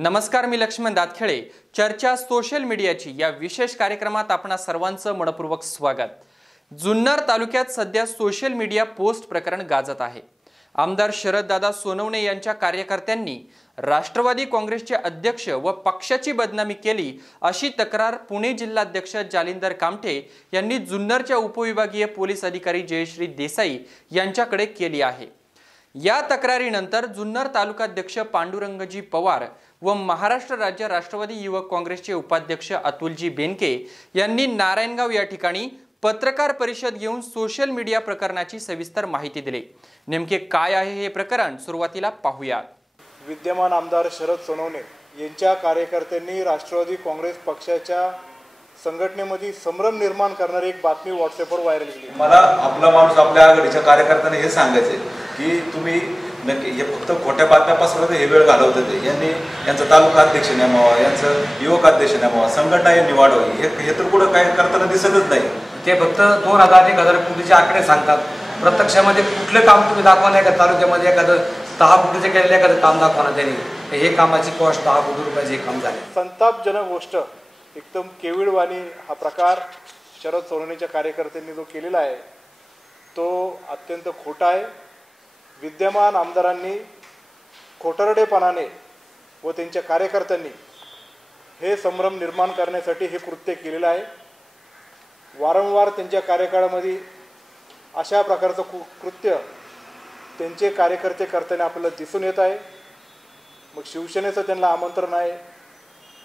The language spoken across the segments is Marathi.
नमस्कार, मी लक्ष्मण दातखेळे। चर्चा सोशल मीडियाची या विशेष कार्यक्रमात आपणा सर्वांचं मनपूर्वक स्वागत। जुन्नर तालुक्यात सध्या सोशल मीडिया पोस्ट प्रकरण गाजत आहे। आमदार शरददादा सोनवणे यांच्या कार्यकर्त्यांनी राष्ट्रवादी काँग्रेसचे अध्यक्ष व पक्षाची बदनामी केली अशी तक्रार पुणे जिल्हाध्यक्ष जालिंदर कामठे यांनी जुन्नरच्या उपविभागीय पोलीस अधिकारी जयश्री देसाई यांच्याकडे केली आहे। या तक्रारीनंतर जुन्नर तालुकाध्यक्ष पांडुरंगजी पवार व महाराष्ट्र राज्य राष्ट्रवादी युवक काँग्रेसचे उपाध्यक्ष अतुलजी बेनके यांनी नारायणगाव या ठिकाणी पत्रकार परिषद घेऊन सोशल मीडिया प्रकरणाची सविस्तर माहिती दिली। नेमके काय आहे हे प्रकरण सुरुवातीला पाहूया। विद्यमान आमदार शरद सोनवणे यांच्या कार्यकर्त्यांनी राष्ट्रवादी काँग्रेस पक्षाच्या संघटनेमध्ये संभ्रम निर्माण करणारी एक बातमी व्हॉट्सअपवर व्हायरल केली। मला आपला माणूस आपल्या आघाडीच्या कार्यकर्त्यांना हे सांगायचे की तुम्ही नक्की हे फक्त खोट्या बातम्या पसरवत हे वेळ घालवतात। यांनी यांचा तालुका अध्यक्ष नेमावा, यांचं युवक अध्यक्ष नेमावा, संघटना यांनी वाढवावी, हे तर कुठं काय करताना दिसतच नाही। ते फक्त 2000-1000 कोटीचे आकडे सांगतात। प्रत्यक्षामध्ये कुठलं काम तुम्ही दाखवा नाही का? तालुक्यामध्ये एखादं 10 कोटीचे केलेलं एखादं काम दाखवा ना त्यांनी, हे कामाची कॉस्ट 10 कोटी रुपयाचे हे काम झाले। संतापजनक गोष्ट, एकदम केविळवाणी हा प्रकार शरद सोनवणेच्या कार्यकर्त्यांनी जो केलेला आहे तो अत्यंत खोटा आहे। विद्यमान आमदारांनी खोटरडेपणाने व त्यांच्या कार्यकर्त्यांनी हे संभ्रम निर्माण करण्यासाठी हे कृत्य केलेलं आहे। वारंवार त्यांच्या कार्यकाळामध्ये अशा प्रकारचं कृत्य त्यांचे कार्यकर्ते करताना आपल्याला दिसून येत आहे। मग शिवसेनेचं त्यांना आमंत्रण आहे,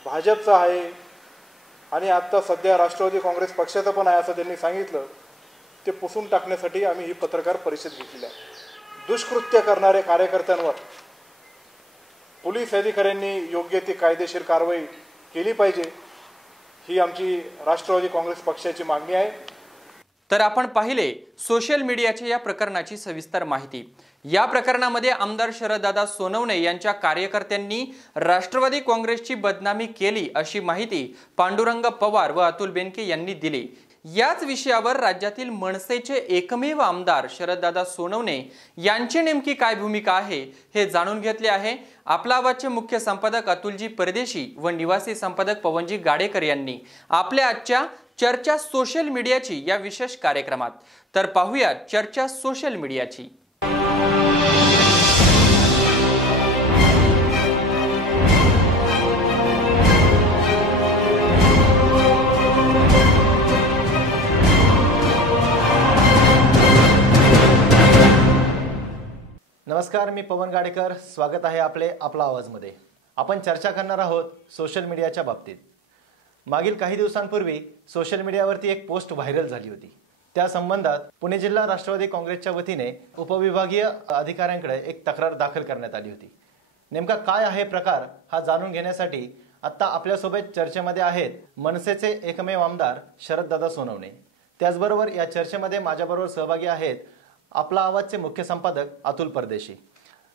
भाजपचं आहे आणि आता सध्या राष्ट्रवादी काँग्रेस पक्षाचं पण आहे असं त्यांनी सांगितलं। ते पुसून टाकण्यासाठी आम्ही ही पत्रकार परिषद घेतलेली आहे। दुष्कृत्य करणाऱ्या कार्यकर्त्यांवर पोलीस अधिकाऱ्यांनी योग्य ती कायदेशीर कारवाई केली पाहिजे, ही आमची राष्ट्रवादी काँग्रेस पक्षाची मागणी आहे। तर आपण पाहिले सोशल मीडियाच्या या प्रकरणाची सविस्तर माहिती। या प्रकरणामध्ये आमदार शरददादा सोनवणे यांच्या कार्यकर्त्यांनी राष्ट्रवादी काँग्रेसची बदनामी केली अशी माहिती पांडुरंग पवार व अतुल बेनके यांनी दिली। याच विषयावर राज्यातील मनसेचे एकमेव आमदार शरददादा सोनवणे यांची नेमकी काय भूमिका आहे हे जाणून घेतले आहे आपला आवाजचे मुख्य संपादक अतुलजी परदेशी व निवासी संपादक पवनजी गाडेकर यांनी आपल्या आजच्या चर्चा सोशल मीडियाची या विशेष कार्यक्रमात। तर पाहूया चर्चा सोशल मीडियाची। नमस्कार, मी पवन गाडेकर, स्वागत आहे आपला आवाजमध्ये। आपण चर्चा करणार आहोत सोशल मीडियाच्या बाबतीत। मागील काही दिवसांपूर्वी सोशल मीडियावरती एक पोस्ट व्हायरल झाली होती। त्या संबंधात पुणे जिल्हा राष्ट्रवादी काँग्रेसच्या वतीने उपविभागीय अधिकाऱ्यांकडे एक तक्रार दाखल करण्यात आली होती। नेमका काय आहे प्रकार हा जाणून घेण्यासाठी आता आपल्यासोबत चर्चेमध्ये आहेत मनसेचे एकमेव आमदार शरददादा सोनवणे। त्याचबरोबर या चर्चेमध्ये माझ्याबरोबर सहभागी आहेत आपला आवाजचे मुख्य संपादक अतुल परदेशी।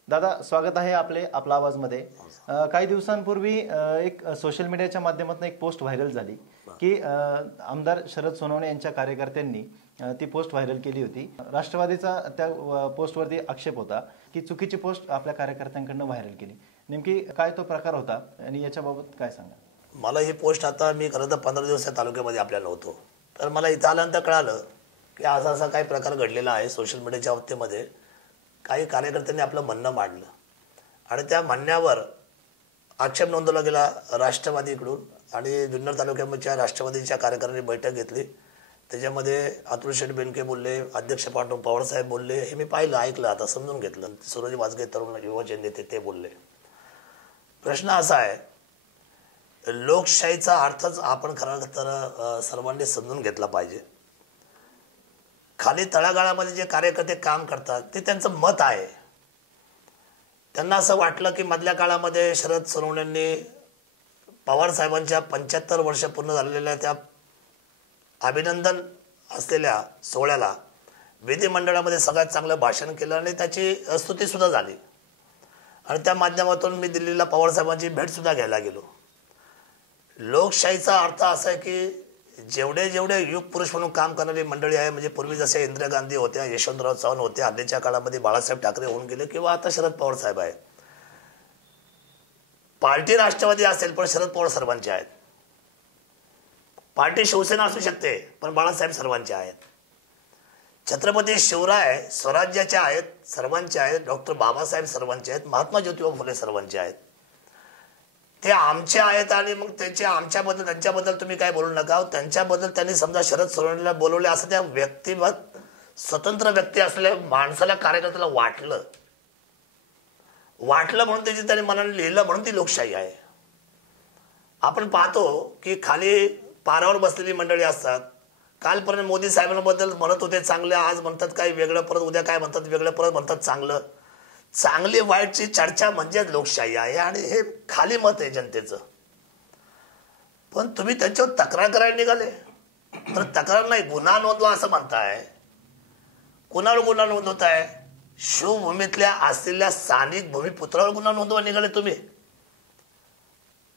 दादा, स्वागत आहे आपला आवाजमध्ये। काही दिवसांपूर्वी एक सोशल मीडियाच्या माध्यमातून एक पोस्ट व्हायरल झाली की आमदार शरद सोनवणे यांच्या कार्यकर्त्यांनी ती पोस्ट व्हायरल केली होती। राष्ट्रवादीचा त्या पोस्टवरती आक्षेप होता की चुकीची पोस्ट आपल्या कार्यकर्त्यांकडून व्हायरल केली। नेमकी काय तो प्रकार होता आणि याच्याबाबत काय सांगा? मला ही पोस्ट आता मी खरं तर 15 दिवस या तालुक्यामध्ये आपल्याला होतो, तर मला इथं आल्यानंतर कळालं की असा काही प्रकार घडलेला आहे। सोशल मीडियाच्या बाबतीमध्ये काही कार्यकर्त्यांनी आपलं म्हणणं मांडलं आणि त्या म्हणण्यावर आक्षेप नोंदवला गेला राष्ट्रवादीकडून। आणि जुन्नर तालुक्याच्या राष्ट्रवादीच्या कार्यकारिणी बैठक घेतली, त्याच्यामध्ये अतुल बेनके बोलले, अध्यक्ष पांडुरंग पवार साहेब बोलले, हे मी पाहिलं, ऐकलं, आता समजून घेतलं। सूरज वाजगे तरुण युवक नेते ते बोलले। प्रश्न असा आहे, लोकशाहीचा अर्थच आपण खरं तर सर्वांनी समजून घेतला पाहिजे। खाली तळागाळामध्ये जे कार्यकर्ते काम करतात ते त्यांचं मत आहे। त्यांना असं वाटलं की मधल्या काळामध्ये शरद सोनवणेंनी पवार साहेबांच्या 75 वर्ष पूर्ण झालेल्या त्या अभिनंदन असलेल्या सोहळ्याला विधिमंडळामध्ये सगळ्यात चांगलं भाषण केलं आणि त्याची स्तुती सुद्धा झाली। आणि त्या माध्यमातून मी दिल्लीला पवार साहेबांची भेट सुद्धा घ्यायला गेलो। लोकशाहीचा अर्थ असा आहे की जेवढे युग पुरुष म्हणून काम करणारी मंडळी आहे, म्हणजे पूर्वी जसे इंदिरा गांधी होत्या, यशवंतराव चव्हाण होते, हल्लीच्या काळामध्ये बाळासाहेब ठाकरे होऊन गेले, किंवा आता शरद पवार साहेब आहे, पार्टी राष्ट्रवादी असेल पण शरद पवार सर्वांचे आहेत. पार्टी शिवसेना असू शकते पण बाळासाहेब सर्वांचे आहेत. छत्रपती शिवराय स्वराज्याचे आहेत, सर्वांचे आहेत. डॉक्टर बाबासाहेब सर्वांचे आहेत. महात्मा ज्योतिबा फुले सर्वांचे आहेत. ते आमचे आहेत आणि मग त्यांच्याबद्दल तुम्ही काय बोलू नका. त्यांच्याबद्दल त्यांनी समजा शरद सोनवणेला बोलवले असं त्या व्यक्तिगत स्वतंत्र व्यक्ती असलेल्या माणसाला, कार्यकर्त्याला वाटलं म्हणून त्याची त्यांनी मनाने लिहिलं म्हणून ती लोकशाही आहे. आपण पाहतो की खाली पारावर बसलेली मंडळी असतात. कालपर्यंत मोदी साहेबांबद्दल म्हणत होते चांगलं, आज म्हणतात काही वेगळं, परत उद्या काय म्हणतात वेगळं, परत म्हणतात चांगलं. चांगली वाईटची चर्चा म्हणजे लोकशाही आहे आणि हे खाली मत आहे जनतेचं. पण तुम्ही त्यांच्यावर तक्रार करायला निघाले तर तक्रार नाही, गुन्हा नोंदवा असं म्हणताय. कुणावर गुन्हा नोंदवताय? शिवभूमीतल्या असलेल्या स्थानिक भूमिपुत्रावर गुन्हा नोंदवा निघाले तुम्ही.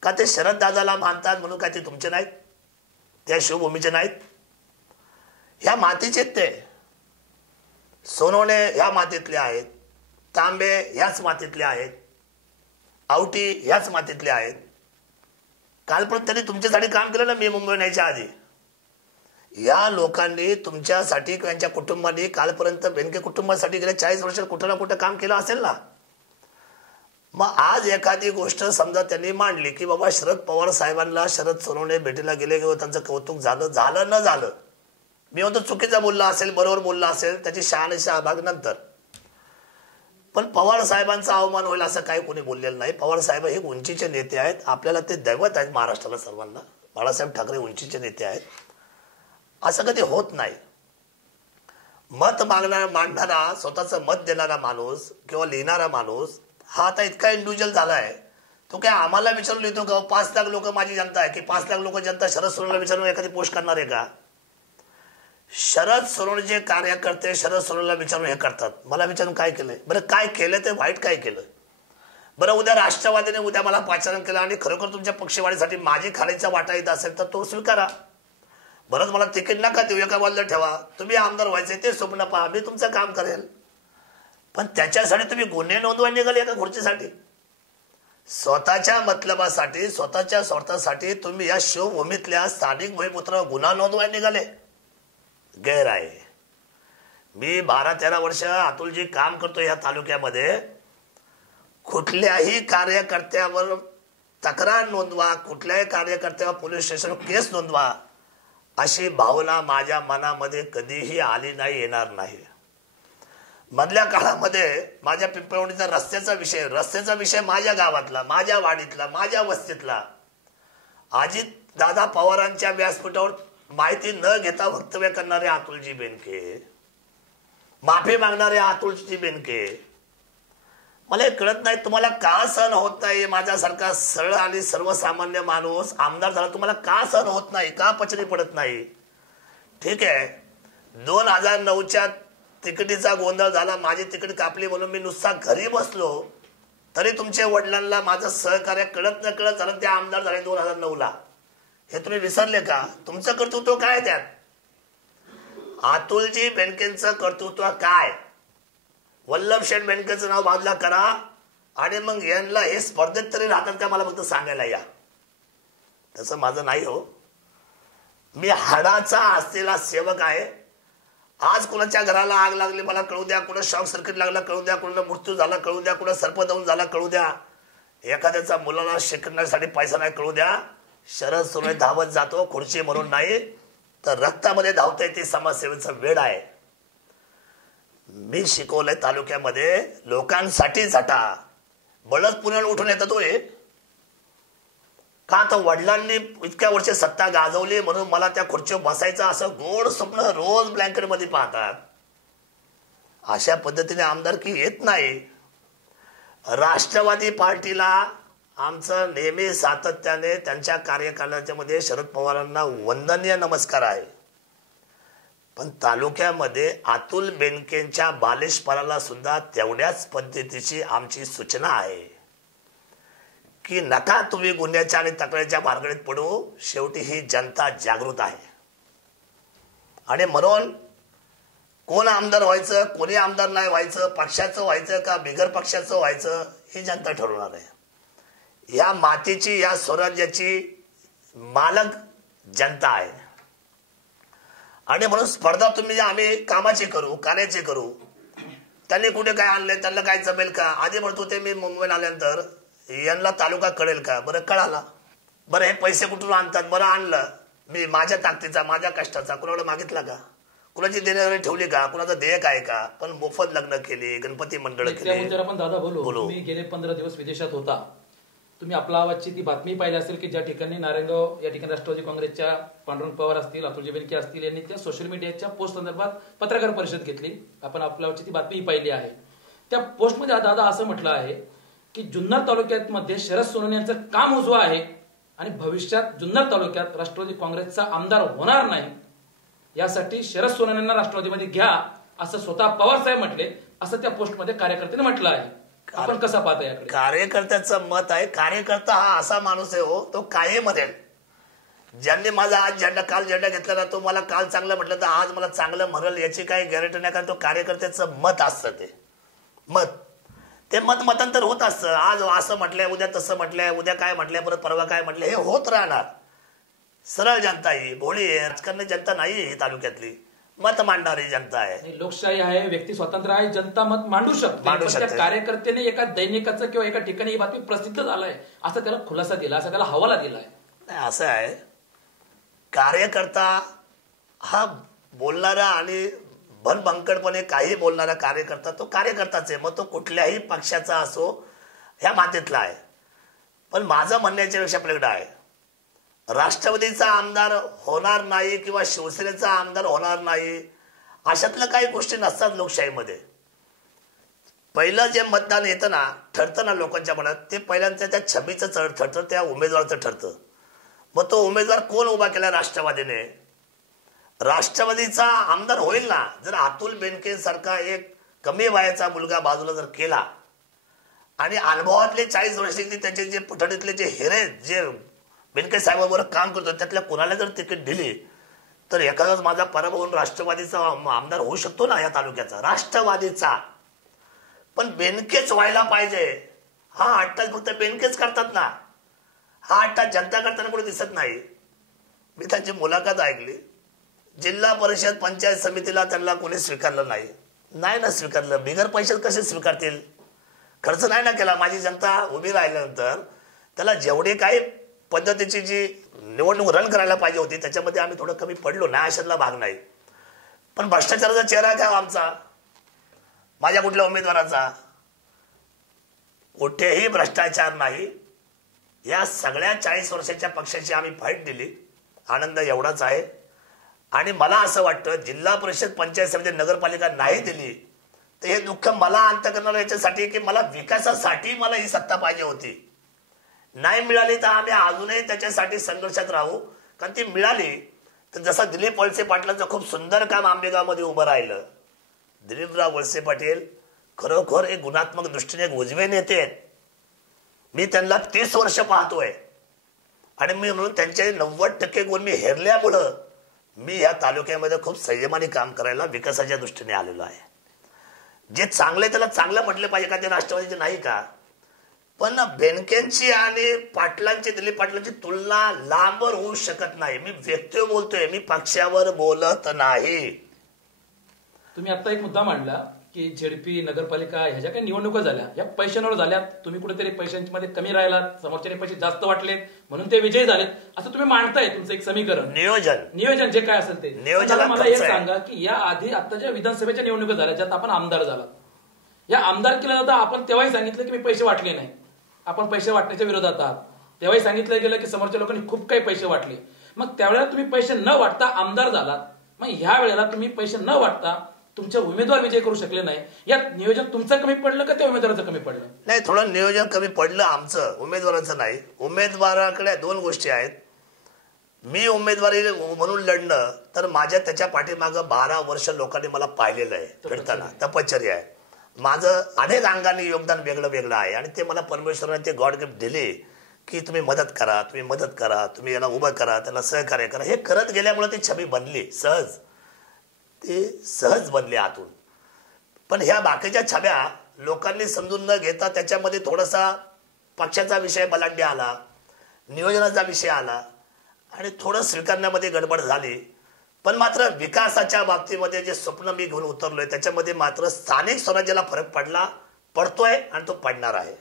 का ते शरद दादाला मानतात म्हणून काय ते तुमचे नाहीत? त्या शिवभूमीचे नाहीत? ह्या मातीचे ते. सोनवणे ह्या मातीतले आहेत, तांबे ह्याच मातीतले आहेत, आवटी ह्याच मातीतले आहेत. कालपर्यंत त्यांनी तुमच्यासाठी काम केलं ना. मी मुंबई न्यायच्या आधी या लोकांनी तुमच्यासाठी किंवा यांच्या कुटुंबाने कालपर्यंत बेनके कुटुंबासाठी गेल्या 40 वर्षात कुठं ना कुठं काम केलं असेल ना. मग आज एखादी गोष्ट समजा त्यांनी मांडली की बाबा शरद पवार साहेबांना शरद सोनवणे भेटीला गेले किंवा त्यांचं कौतुक झालं न झालं, मी म्हणतो चुकीचा बोलला असेल, बरोबर बोलला असेल, त्याची शहानिशा भाग नंतर. पण पवार साहेबांचा अवमान होईल असं काही कोणी बोललेलं नाही. पवार साहेब हे उंचीचे नेते आहेत. आपल्याला ते दैवत आहेत महाराष्ट्राला सर्वांना. बाळासाहेब ठाकरे उंचीचे नेते आहेत. असं कधी होत नाही. मत मांडणारा, स्वतःचं मत देणारा माणूस किंवा लिहिणारा माणूस हा आता इतका इंडिव्हिज्युअल झाला आहे. तो काय आम्हाला विचारून लिहितो का 5 लाख लोक माझी जनता आहे की 5 लाख लोक जनता शरद सोनवणेला विचारून एखादी पोस्ट करणार आहे का? शरद सोनवणेचे कार्यकर्ते शरद सोनवणेला विचारून हे करतात. मला विचारून काय केलंय? बरं काय केलं ते वाईट काय केलं? बरं उद्या राष्ट्रवादीने उद्या मला पाचारण केलं आणि खरोखर तुमच्या पक्षवाढीसाठी माझी खालीचा वाटा येत असेल तर तो स्वीकारा. बरंच मला तिकीट नका देऊ, एका बाजूला ठेवा. तुम्ही आमदार व्हायचे ते स्वप्न पहा, मी तुमचं काम करेल. पण त्याच्यासाठी तुम्ही गुन्हे नोंदवायला निघाले एका खुर्चीसाठी. स्वतःच्या मतलबासाठी, स्वतःच्या स्वार्थासाठी तुम्ही या शिवभूमीतल्या स्थानिक भूमिपुत्रावर गुन्हा नोंदवायला निघाले. गैर आहे. मी 12-13 वर्ष अतुलजी काम करतो या तालुक्यामध्ये. कुठल्याही कार्यकर्त्यावर तक्रार नोंदवा, कुठल्याही कार्यकर्त्यावर पोलीस स्टेशन केस नोंदवा अशी भावना माझ्या मनामध्ये कधीही आली नाही, येणार नाही. मधल्या काळामध्ये माझ्या पिंपळवणीचा रस्त्याचा विषय माझ्या गावातला, माझ्या वाडीतला, माझ्या वस्तीतला अजित दादा पवारांच्या व्यासपीठावर माहिती न घेता वक्तव्य करणारे अतुलजी बेनके, माफी मागणारे अतुलजी बेनके. मला हे कळत नाही तुम्हाला का सहन होत नाही. माझ्यासारखा सरळ आणि सर्वसामान्य माणूस आमदार झाला, तुम्हाला का सहन होत नाही, का पचनी पडत नाही? ठीक आहे, 2009च्या तिकिटीचा गोंधळ झाला, माझी तिकीट कापली म्हणून मी नुसता घरी बसलो तरी तुमच्या वडिलांना माझं सहकार्य कळत न कळत झालं, ते आमदार झाले 2009ला. हे तुम्ही विसरले का? तुमचं कर्तृत्व काय त्यात? अतुलजी बेनकेंचं कर्तृत्व काय? वल्लभ शेठ बेनकेचं नाव बाजूला करा आणि मग यांना हे स्पर्धेत तरी राहतात का मला फक्त सांगायला या. तसं माझं नाही हो. मी हाडाचा असलेला सेवक आहे. आज कुणाच्या घराला आग लागली मला कळू द्या, कुणा शॉक सर्किट लागला कळू द्या, कुणाला मृत्यू झाला कळू द्या, कुणा सर्पदंश झाला कळू द्या, एखाद्याचा मुलाला शिकण्यासाठी पैसा नाही कळू द्या. शरद सोनवणे धावत जातो खुर्ची म्हणून नाही तर रक्तामध्ये धावतंय. ते समाजसेवेचा वेळ आहे. मी शिकवलंय तालुक्यामध्ये लोकांसाठी झटा. बळच पुण्याला उठून येतात तो हे का? तर वडिलांनी इतक्या वर्ष सत्ता गाजवली म्हणून मला त्या खुर्चीवर बसायचं असं गोड स्वप्न रोज ब्लँकेट मध्ये पाहतात. अशा पद्धतीने आमदारकी येत नाही. राष्ट्रवादी पार्टीला आमचं नेहमी सातत्याने त्यांच्या कार्यकालाच्या मध्ये शरद पवारांना वंदनीय नमस्कार आहे. पण तालुक्यामध्ये अतुल बेनकेंच्या बालिशपणाला सुद्धा तेवढ्याच पद्धतीची आमची सूचना आहे की नका तुम्ही गुन्ह्याच्या आणि तक्रारीच्या भानगडीत पडू. शेवटी ही जनता जागृत आहे आणि म्हणून कोण आमदार व्हायचं, कोणी आमदार नाही व्हायचं, पक्षाचं व्हायचं का बिगर पक्षाचं व्हायचं ही जनता ठरवणार आहे. या मातीची, या स्वराज्याची मालक जनता आहे. आणि म्हणून स्पर्धा तुम्ही आम्ही कामाची करू, कार्याची करू. त्यांनी कुठे काय आणले, त्यांना काय जमेल का? आधी म्हणतो ते मी मुंबईला आल्यानंतर यांना तालुका कळेल का? बरं कळाला. बरं हे पैसे कुठून आणतात? बरं आणलं मी माझ्या ताकदीचा, माझ्या कष्टाचा. कुणाला मागितला का? कुणाची देणेदारी ठेवली का? कुणाचं देयक आहे का? पण मोफत लग्न केली, गणपती मंडळ केली. आपण दादा बोलू, तुम्ही गेले 15 दिवस विदेशात होता. तुम्ही आपला आवाजची ती बातमी पाहिली असेल की ज्या ठिकाणी नारायणगाव या ठिकाणी राष्ट्रवादी काँग्रेसच्या पांडुरंग पवार असतील, अतुलजी बेनके असतील यांनी त्या सोशल मीडियाच्या पोस्ट संदर्भात पत्रकार परिषद घेतली. आपण आपल्या आवाजची ती बातमी पाहिली आहे. त्या पोस्टमध्ये दादा असं म्हटलं आहे की जुन्नर तालुक्यामध्ये शरद सोनवणे यांचं काम उजवं आहे आणि भविष्यात जुन्नर तालुक्यात राष्ट्रवादी काँग्रेसचा आमदार होणार नाही, यासाठी शरद सोनवणेंना राष्ट्रवादीमध्ये घ्या असं स्वतः पवार साहेब म्हटले, असं त्या पोस्टमध्ये कार्यकर्त्याने म्हटलं आहे. आपण कसा पाहता याकडे? कार्यकर्त्याचं मत आहे. कार्यकर्ता हा असा माणूस आहे हो, तो कायम मध्ये. ज्यांनी माझा आज झेंडा, काल झेंडा घेतला ना, तो मला काल चांगलं म्हटलं तर आज मला चांगलं म्हणेल याची काही गॅरंटी नाही. कारण तो कार्यकर्त्याचं मत असतं. ते मत मतांतर होत असतं. आज असं म्हटलंय, उद्या तसं म्हटलंय, उद्या काय म्हटलंय, परत परवा काय म्हटलंय, हे होत राहणार. सरळ जनता ही, भोळी आहे, राजकारणी जनता नाही ही तालुक्यातली, मत मांडणारी जनता आहे. लोकशाही आहे, व्यक्ती स्वातंत्र्य आहे, जनता मत मांडू शकते. कार्यकर्त्याने एका दैनिकाचं किंवा एका ठिकाणी ही बातमी प्रसिद्ध झालाय असं त्याला खुलासा दिला, असं त्याला हवाला दिलाय. नाही असं आहे, कार्यकर्ता हा बोलणारा आणि भनभंकडपणे काही बोलणारा कार्यकर्ता तो कार्यकर्ताच आहे. मग तो कुठल्याही पक्षाचा असो, ह्या मातीतला आहे. पण माझं म्हणण्याच्या पेक्षा आपल्याकडे आहे, राष्ट्रवादीचा आमदार होणार नाही किंवा शिवसेनेचा आमदार होणार नाही अशातल्या काही गोष्टी नसतात लोकशाहीमध्ये. पहिलं जे मतदान येतं ना, ठरतं ना लोकांच्या मनात, ते पहिल्यांदा त्या छबीचं ठरतं, त्या उमेदवाराचं ठरतं. मग तो उमेदवार कोण उभा केला राष्ट्रवादीने? राष्ट्रवादीचा आमदार होईल ना जर अतुल बेनके सारखा एक कमी वयाचा मुलगा बाजूला जर केला आणि अनुभवातले 40 वर्षाचे त्याचे जे पुठडीतले जे हिरे जे बेनके साहेबांवर काम करतो त्यातल्या कोणाला जर तिकीट दिली तर एखादाच माझा पराभव होऊन राष्ट्रवादीचा आमदार होऊ शकतो ना या तालुक्याचा, राष्ट्रवादीचा. पण बेनकेच व्हायला पाहिजे. हा अट्टा फक्त बेनकेच करतात ना, हा अट्टा जनता करताना कुठे दिसत नाही. मी त्यांची मुलाखत ऐकली. जिल्हा परिषद पंचायत समितीला त्यांना कोणी स्वीकारलं नाही ना स्वीकारलं. बिगर पैशात कसे स्वीकारतील? खर्च नाही ना केला. माझी जनता उभी राहिल्यानंतर त्याला जेवढे काही पद्धतीची जी निवडणूक रन करायला पाहिजे होती त्याच्यामध्ये आम्ही थोडं कमी पडलो नाही, अशातला भाग नाही. पण भ्रष्टाचाराचा चेहरा काय आमचा, माझ्या कुठल्या उमेदवाराचा? कुठेही भ्रष्टाचार नाही. या सगळ्या 40 वर्षाच्या पक्षाची आम्ही फाईट दिली. आनंद एवढाच आहे. आणि मला असं वाटतं जिल्हा परिषद पंचायत समिती नगरपालिका नाही दिली तर हे दुःख मला अंत करणार याच्यासाठी की मला विकासासाठी मला ही सत्ता पाहिजे होती. नाही मिळाली तर आम्ही अजूनही त्याच्यासाठी संघर्षात राहू. कारण ती मिळाली तर जसं दिलीप वळसे पाटलांचं खूप सुंदर काम आंबेगावमध्ये उभं राहिलं. दिलीपराव वळसे पाटील खरोखर एक गुणात्मक दृष्टीने एक उजवे नेते आहेत. मी त्यांना 30 वर्ष पाहतोय आणि मी म्हणून त्यांचे 90% गुण मी हेरल्यामुळं मी या तालुक्यामध्ये खूप संयमाने काम करायला विकासाच्या दृष्टीने आलेलो आहे. जे चांगले त्याला चांगलं म्हटलं पाहिजे का, ते राष्ट्रवादीचे नाही का? पण बेनकेंची आणि पाटलांची, दिलीप पाटलांची तुलना लांबवर होऊ शकत नाही. मी व्यक्ती बोलतोय, मी पक्षावर बोलत नाही. तुम्ही आता एक मुद्दा मांडला की झेडपी नगरपालिका ह्या ज्या काही निवडणुका झाल्या या पैशांवर झाल्यात, तुम्ही कुठेतरी पैशांमध्ये कमी राहिलात, समोरच्याने पैसे जास्त वाटले म्हणून ते विजयी झालेत असं तुम्ही मांडताय तुमचं एक समीकरण. नियोजन जे काय असेल ते नियोजन. मला हे सांगा की या आधी आता ज्या विधानसभेच्या निवडणुका झाल्या ज्यात आपण आमदार झाला, या आमदारकीला जाता आपण तेव्हाही सांगितलं की मी पैसे वाटले नाही, आपण पैसे वाटण्याच्या विरोधात आहात. तेव्हाही सांगितलं गेलं की समोरच्या लोकांनी खूप काही पैसे वाटले. मग त्यावेळेला तुम्ही पैसे न वाटता आमदार झालात. मग ह्या वेळेला तुम्ही पैसे न वाटता तुमचे उमेदवार विजय करू शकले नाही. यात नियोजन तुमचं कमी पडलं का त्या उमेदवाराचं कमी पडलं? नाही, थोडं नियोजन कमी पडलं आमचं, उमेदवाराचं नाही. उमेदवाराकडे 2 गोष्टी आहेत. मी उमेदवारी म्हणून लढणं तर माझ्या त्याच्या पाठीमागं 12 वर्ष लोकांनी मला पाहिलेलं आहे फिरताना, तपश्चर्या आहे. माझं अनेक अंगाने योगदान वेगळं वेगळं आहे आणि ते मला परमेश्वराने ते गॉड गिफ्ट दिले की तुम्ही मदत करा, तुम्ही याला उभं करा, त्याला सहकार्य करा. हे करत गेल्यामुळे ती छबी बनली, सहज बनली आतून. पण ह्या बाकीच्या छब्या लोकांनी समजून न घेता त्याच्यामध्ये थोडासा पक्षाचा विषय बलाढ्य आला, नियोजनाचा विषय आला आणि थोडं स्वीकारण्यामध्ये गडबड झाली. पण मात्र विकासाच्या बाबतीमध्ये जे स्वप्न मी घेऊन उतरलोय त्याच्यामध्ये मात्र स्थानिक स्वराज्याला फरक पडतोय आणि तो पडणार आहे.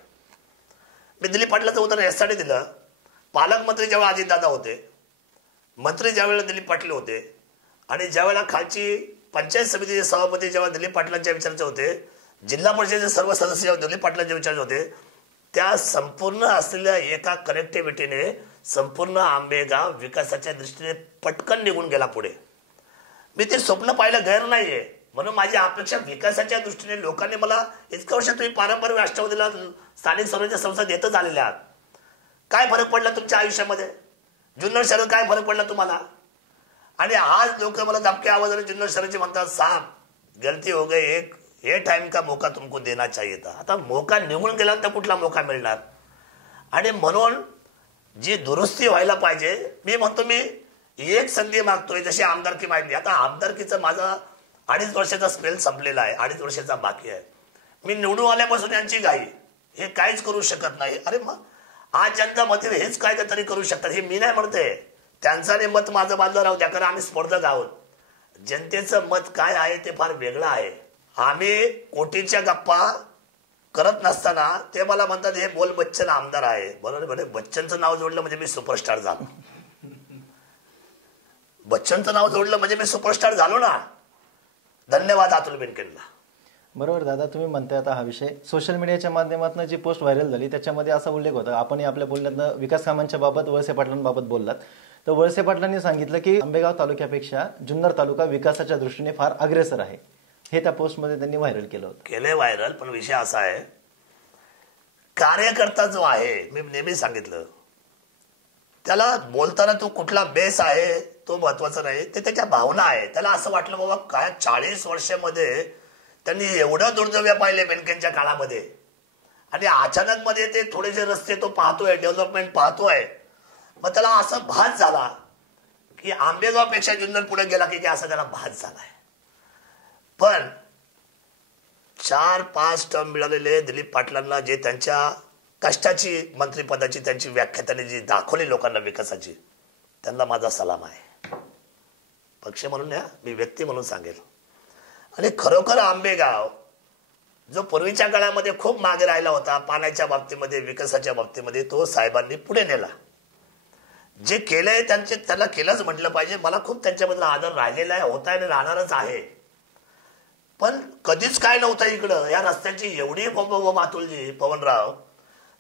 मी दिलीप पाटलाचं उदाहरण यासाठी दिलं, पालकमंत्री जेव्हा अजितदादा होते, मंत्री ज्यावेळेला दिलीप पाटील होते आणि ज्यावेळेला खालची पंचायत समितीचे सभापती जेव्हा दिलीप पाटलांच्या विचाराचे होते, जिल्हा परिषदेचे सर्व सदस्य जेव्हा दिलीप पाटलांच्या विचाराचे होते, त्या संपूर्ण असलेल्या एका कनेक्टिव्हिटीने संपूर्ण आंबेगाव विकासाच्या दृष्टीने पटकन निघून गेला पुढे. मी ते स्वप्न पाहिलं गैर नाहीये, म्हणून माझी अपेक्षा विकासाच्या दृष्टीने लोकांनी मला इतकं वर्ष तुम्ही पारंपरिक राष्ट्रवादीला स्थानिक स्वराज्य संस्था देतच आलेले आहात, काय फरक पडला तुमच्या आयुष्यामध्ये? जुन्नर शहर काय फरक पडला तुम्हाला? आणि आज लोक मला दबक्या आवाजाने जुन्नर शहराचे म्हणतात, साहब गलती हो गई, एक ये टाइम का मौका तुमको देना चाहिए था. आता मौका निघून गेला तर कुठला मौका मिळणार? आणि म्हणून जी दुरुस्ती व्हायला पाहिजे, मी म्हणतो मी एक संधी मागतोय, जशी आमदारकी माहिती. आता आमदारकीचं माझा 2.5 वर्षाचा स्पेल संपलेला आहे, 2.5 वर्षाचा बाकी आहे. मी निवडून आल्यापासून यांची घाई, हे काहीच करू शकत नाही. अरे मग आज जनता मते हेच काय तरी करू शकतात, हे मी नाही म्हणते. त्यांचं आणि मत माझं बाजूला राहू द्या, कारण आम्ही स्पर्धक आहोत. जनतेचं मत काय आहे ते फार वेगळं आहे. आम्ही कोटीच्या गप्पा करत नसताना ते मला म्हणतात हे बोल बच्चन आमदार आहे. बरोबर, बच्चनचं नाव जोडलं म्हणजे मी सुपरस्टार झालो. बच्चनचं नाव जोडलं म्हणजे मी सुपरस्टार झालो ना. धन्यवाद अतुल बेनकेंना. बरोबर दादा, तुम्ही म्हणताय आता हा विषय सोशल मीडियाच्या माध्यमातून जी पोस्ट व्हायरल झाली त्याच्यामध्ये असा उल्लेख होता, आपणही आपल्या बोलण्यातनं विकास कामांच्या बाबत वळसे पाटलांबाबत बोललात, तर वळसे पाटलांनी सांगितलं की आंबेगाव तालुक्यापेक्षा जुन्नर तालुका विकासाच्या दृष्टीने फार अग्रेसर आहे. हे त्या पोस्टमध्ये त्यांनी व्हायरल केलं होतं. केलंय व्हायरल, पण विषय असा आहे, कार्यकर्ता जो आहे, मी नेहमी सांगितलं, त्याला बोलताना तो कुठला बेस आहे तो महत्वाचा नाही, ते त्याच्या भावना आहे. त्याला असं वाटलं बाबा काय 40 वर्षामध्ये त्यांनी एवढं दुर्दैव पाहिले बेनकेंच्या काळामध्ये, आणि अचानक मध्ये ते थोडेसे रस्ते तो पाहतोय, डेव्हलपमेंट पाहतोय. मग त्याला असं भास झाला की आंबेगावपेक्षा जुन्नर पुढे गेला की काय, असा त्याला भास झालाय. पण 4-5 टर्म मिळालेले दिलीप पाटलांना, जे त्यांच्या कष्टाची मंत्रिपदाची त्यांची व्याख्या त्यांनी जी दाखवली लोकांना विकासाची, त्यांना माझा सलाम आहे. पक्ष म्हणून नाही, मी व्यक्ती म्हणून सांगेल. आणि खरोखर आंबेगाव जो पूर्वीच्या काळामध्ये खूप मागे राहिला होता पाण्याच्या बाबतीमध्ये, विकासाच्या बाबतीमध्ये, तो साहेबांनी पुढे नेला. जे केलंय त्याला केलंच म्हटलं पाहिजे. मला खूप त्यांच्याबद्दल आदर राहिलेला आहे, होता आणि राहणारच आहे. पण कधीच काय नव्हतं इकडं, या रस्त्यांची एवढी अतुलजी, पवनराव,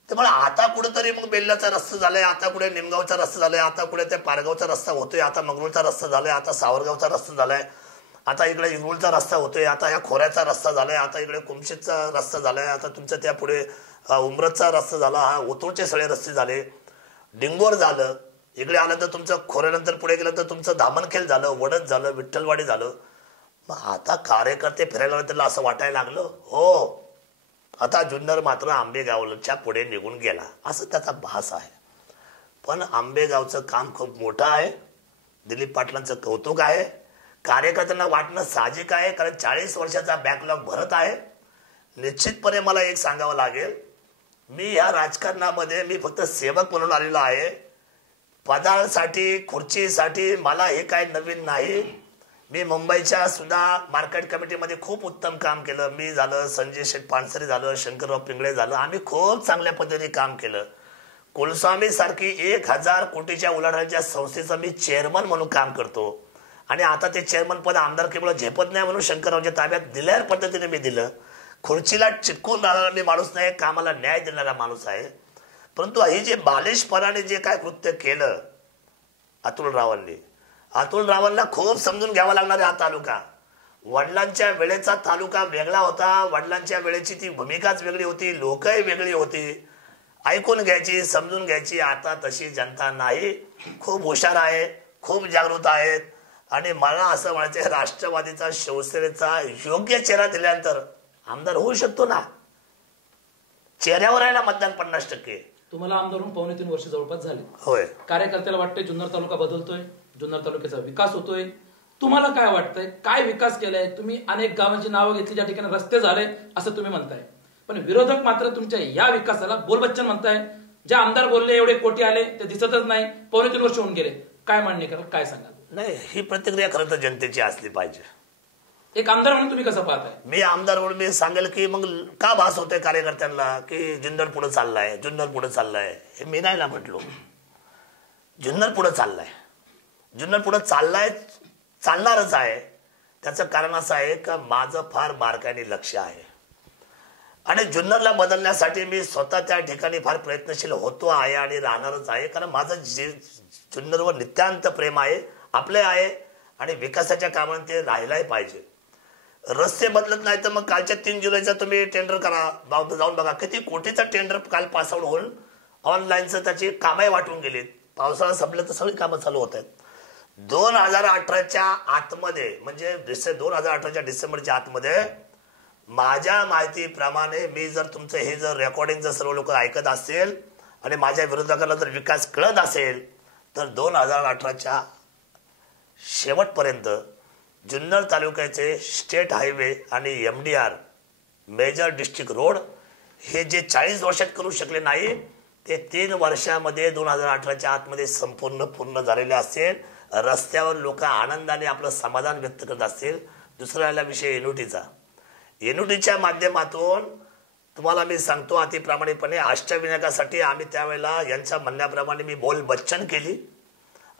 तर मला आता कुठेतरी मग बेल्लाचा रस्ता झालाय, आता कुठे निमगावचा रस्ता झालाय, आता कुठे त्या पारगावचा रस्ता होतोय, आता मंगरुळचा रस्ता झालाय, आता सावरगावचा रस्ता झालाय, आता इकडे इंगुळचा रस्ता होतोय, आता या खोऱ्याचा रस्ता झालाय, आता इकडे कुमशेतचा रस्ता झालाय, आता तुमच्या त्या पुढे उमरतचा रस्ता झाला, हा ओतूरचे सगळे रस्ते झाले, डिंगोर झालं, इकडे आलं तर तुमचं खोऱ्यानंतर पुढे गेलं तर तुमचं दामनखेल झालं, वडद झालं, विठ्ठलवाडी झालं. मग आता कार्यकर्ते फिरायला त्याला असं वाटायला लागलं, हो आता जुन्नर मात्र आंबेगावच्या पुढे निघून गेला, असं त्याचा भास आहे. पण आंबेगावचं काम खूप मोठं आहे. दिलीप पाटलांचं कौतुक आहे. कार्यकर्त्यांना वाटणं साहजिक आहे, कारण 40 वर्षाचा बॅकलॉग भरत आहे. निश्चितपणे मला एक सांगावं लागेल, मी या राजकारणामध्ये मी फक्त सेवक म्हणून आलेलो आहे. पदासाठी, खुर्चीसाठी मला हे काय नवीन नाही. मी मुंबईच्या सुद्धा मार्केट कमिटीमध्ये खूप उत्तम काम केलं. मी झालं, संजय शेठ पानसरे झालं, शंकरराव पिंगळे झालं, आम्ही खूप चांगल्या पद्धतीने काम केलं. कुलस्वामी सारखी 1000 कोटीच्या उलाढालीच्या संस्थेचं मी चेअरमन म्हणून काम करतो, आणि आता ते चेअरमन पद आमदारकीमुळे झेपत नाही म्हणून शंकररावच्या ताब्यात दिल्यावर पद्धतीने मी दिलं. खुर्चीला चिटकून राहणारा मी माणूस नाही, कामाला न्याय देणारा माणूस आहे. परंतु हे जे बालिशपणाने जे काय कृत्य केलं अतुल रावांना खूप समजून घ्यावा लागणार आहे. हा तालुका वडिलांच्या वेळेचा तालुका वेगळा होता, वडिलांच्या वेळेची ती भूमिकाच वेगळी होती, लोकही वेगळी होती, ऐकून घ्यायची, समजून घ्यायची. आता तशी जनता नाही, खूप हुशार आहे, खूप जागृत आहेत. आणि मला असं म्हणायचं, राष्ट्रवादीचा, शिवसेनेचा योग्य चेहरा दिल्यानंतर आमदार होऊ शकतो ना. चेहऱ्यावर आहे ना मतदान 50%. तुम्हाला आमदार होऊन 2.5 वर्ष जवळपास झाले. होय. कार्यकर्त्याला वाटतंय जुन्नर तालुका बदलतोय, जुन्नर तालुक्याचा विकास होतोय. तुम्हाला काय वाटतंय, काय विकास केलाय तुम्ही? अनेक गावांची नावं घेतली, ज्या ठिकाणी रस्ते झाले असं तुम्ही म्हणताय, पण विरोधक मात्र तुमच्या या विकासाला बोलबच्चन म्हणताय. जे आमदार बोलले एवढे कोटी आले ते दिसतच नाही, 2.5 वर्ष होऊन गेले. काय मांडणी कराल, काय सांगाल? नाही, ही प्रतिक्रिया खरं तर जनतेची असली पाहिजे. एक आमदार म्हणून तुम्ही कसं पाहताय? मी आमदार म्हणून मी सांगेल की मग का भास होतोय कार्यकर्त्यांना की जुन्नर पुढे चाललाय, जुन्नर पुढे चाललाय. हे मी नाही ना म्हटलो. जुन्नर पुढे चाललाय, जुन्नर पुढे चाललाय, चालणारच आहे. त्याचं कारण असं आहे का माझं फार बारकाईने लक्ष आहे आणि जुन्नरला बदलण्यासाठी मी स्वतः त्या ठिकाणी फार प्रयत्नशील होतो आहे आणि राहणारच आहे. कारण माझं जुन्नरवर नित्यांत प्रेम आहे, आपले आहे आणि विकासाच्या कामाने ते राहिलाही पाहिजे. रस्ते बदलत नाही तर मग कालच्या 3 जुलैचा तुम्ही टेंडर करा, जाऊन बघा किती कोटीचं टेंडर काल पास आउट होऊन ऑनलाईनचं त्याची कामही वाटून गेलीत. पावसाळा संपलं तर सगळी कामं चालू होत आहेत. 2018च्या आतमध्ये म्हणजे 2018च्या डिसेंबरच्या आतमध्ये माझ्या माहितीप्रमाणे मी जर तुमचं हे जर रेकॉर्डिंग जर सर्व लोक ऐकत असेल आणि माझ्या विरोधकांना जर विकास कळत असेल तर 2018च्या शेवटपर्यंत जुन्नर तालुक्याचे स्टेट हायवे आणि MDR मेजर डिस्ट्रिक्ट रोड हे जे 40 वर्षात करू शकले नाही ते 3 वर्षामध्ये 2018च्या आतमध्ये संपूर्ण पूर्ण झालेले असेल. रस्त्यावर लोक आनंदाने आपलं समाधान व्यक्त करत असतील. दुसरा राहिला विषय एनयूटीचा. एनयूटीच्या माध्यमातून तुम्हाला मी सांगतो अतिप्रामाणिकपणे अष्टविनायकासाठी आम्ही त्यावेळेला यांच्या म्हणण्याप्रमाणे मी बोलबच्चन केली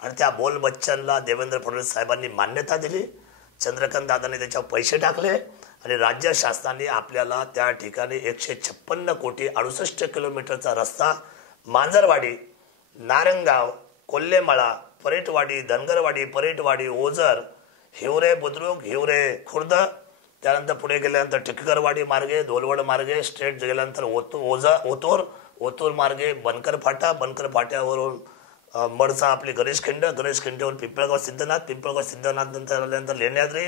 आणि त्या बोलबच्चनला देवेंद्र फडणवीस साहेबांनी मान्यता दिली. चंद्रकांत दादांनी त्याच्यावर पैसे टाकले आणि राज्य शासनाने आपल्याला त्या ठिकाणी 156 कोटी 68 किलोमीटरचा रस्ता मांजरवाडी, नारंगाव, कोल्हेमळा, परेटवाडी, धनगरवाडी, परेटवाडी, ओझर, हिवरे बुद्रुक, हिवरे खुर्द, त्यानंतर पुढे गेल्यानंतर टिकरवाडी मार्गे, धोलवड मार्गे स्ट्रेट गेल्यानंतर ओतूर मार्गे बनकर फाटा, बनकर फाट्यावरून मडचा आपली गणेश खिंडवरून पिंपळगाव सिद्धनाथ नंतर आल्यानंतर लेण्याद्री,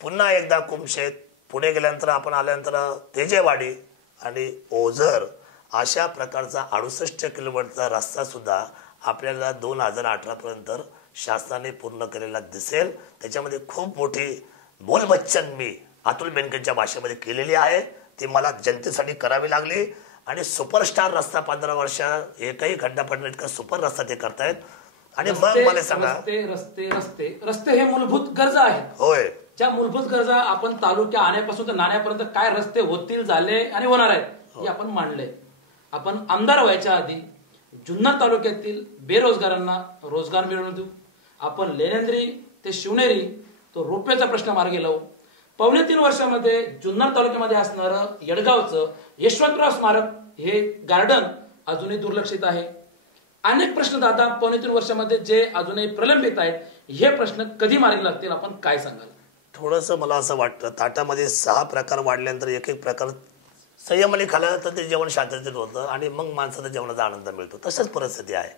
पुन्हा एकदा कुमशेत, पुढे गेल्यानंतर आपण आल्यानंतर तेजेवाडी आणि ओझर अशा प्रकारचा 68 किलोमीटरचा रस्ता सुद्धा आपल्याला 2018 पर्यंत शासनाने पूर्ण केलेला दिसेल. त्याच्यामध्ये खूप मोठी बोलबच्चन मी अतुल बेनकेंच्या भाषेमध्ये केलेली आहे. ती मला जनतेसाठी करावी लागली आणि सुपरस्टार रस्ता 15 वर्षात एकही खड्डा पडणार इतका सुपर रस्ता ते करतायत. आणि मग मला सांगा, रस्ते हे मूलभूत गरजा आहेत. होय, ज्या मूलभूत गरजा आपण तालुक्या आणण्यापासून तर नाण्यापर्यंत काय रस्ते होतील, झाले आणि होणार आहेत हे आपण मांडले. आपण आमदार व्हायच्या आधी जुन्नर तालुक्यातील बेरोजगारांना रोजगार मिळवून देऊ. आपण लेनेंद्री ते शिवनेरी तो रोपवेचा प्रश्न मार्गी लावू. 3.5 वर्षामध्ये जुन्नर तालुक्यामध्ये असणारं येडगावचं यशवंतराव स्मारक हे गार्डन अजूनही दुर्लक्षित आहे. अनेक प्रश्न दादा 3.5 वर्षामध्ये जे अजूनही प्रलंबित आहेत हे प्रश्न कधी मार्गी लागतील, आपण काय सांगाल? थोडंसं मला असं वाटतं ताटामध्ये 6 प्रकार वाढल्यानंतर एक प्रकार संयमाने खाल्लं तर ते जेवण शांततेत होतं आणि मग माणसाला जेवणाचा आनंद मिळतो. तसंच परिस्थिती आहे.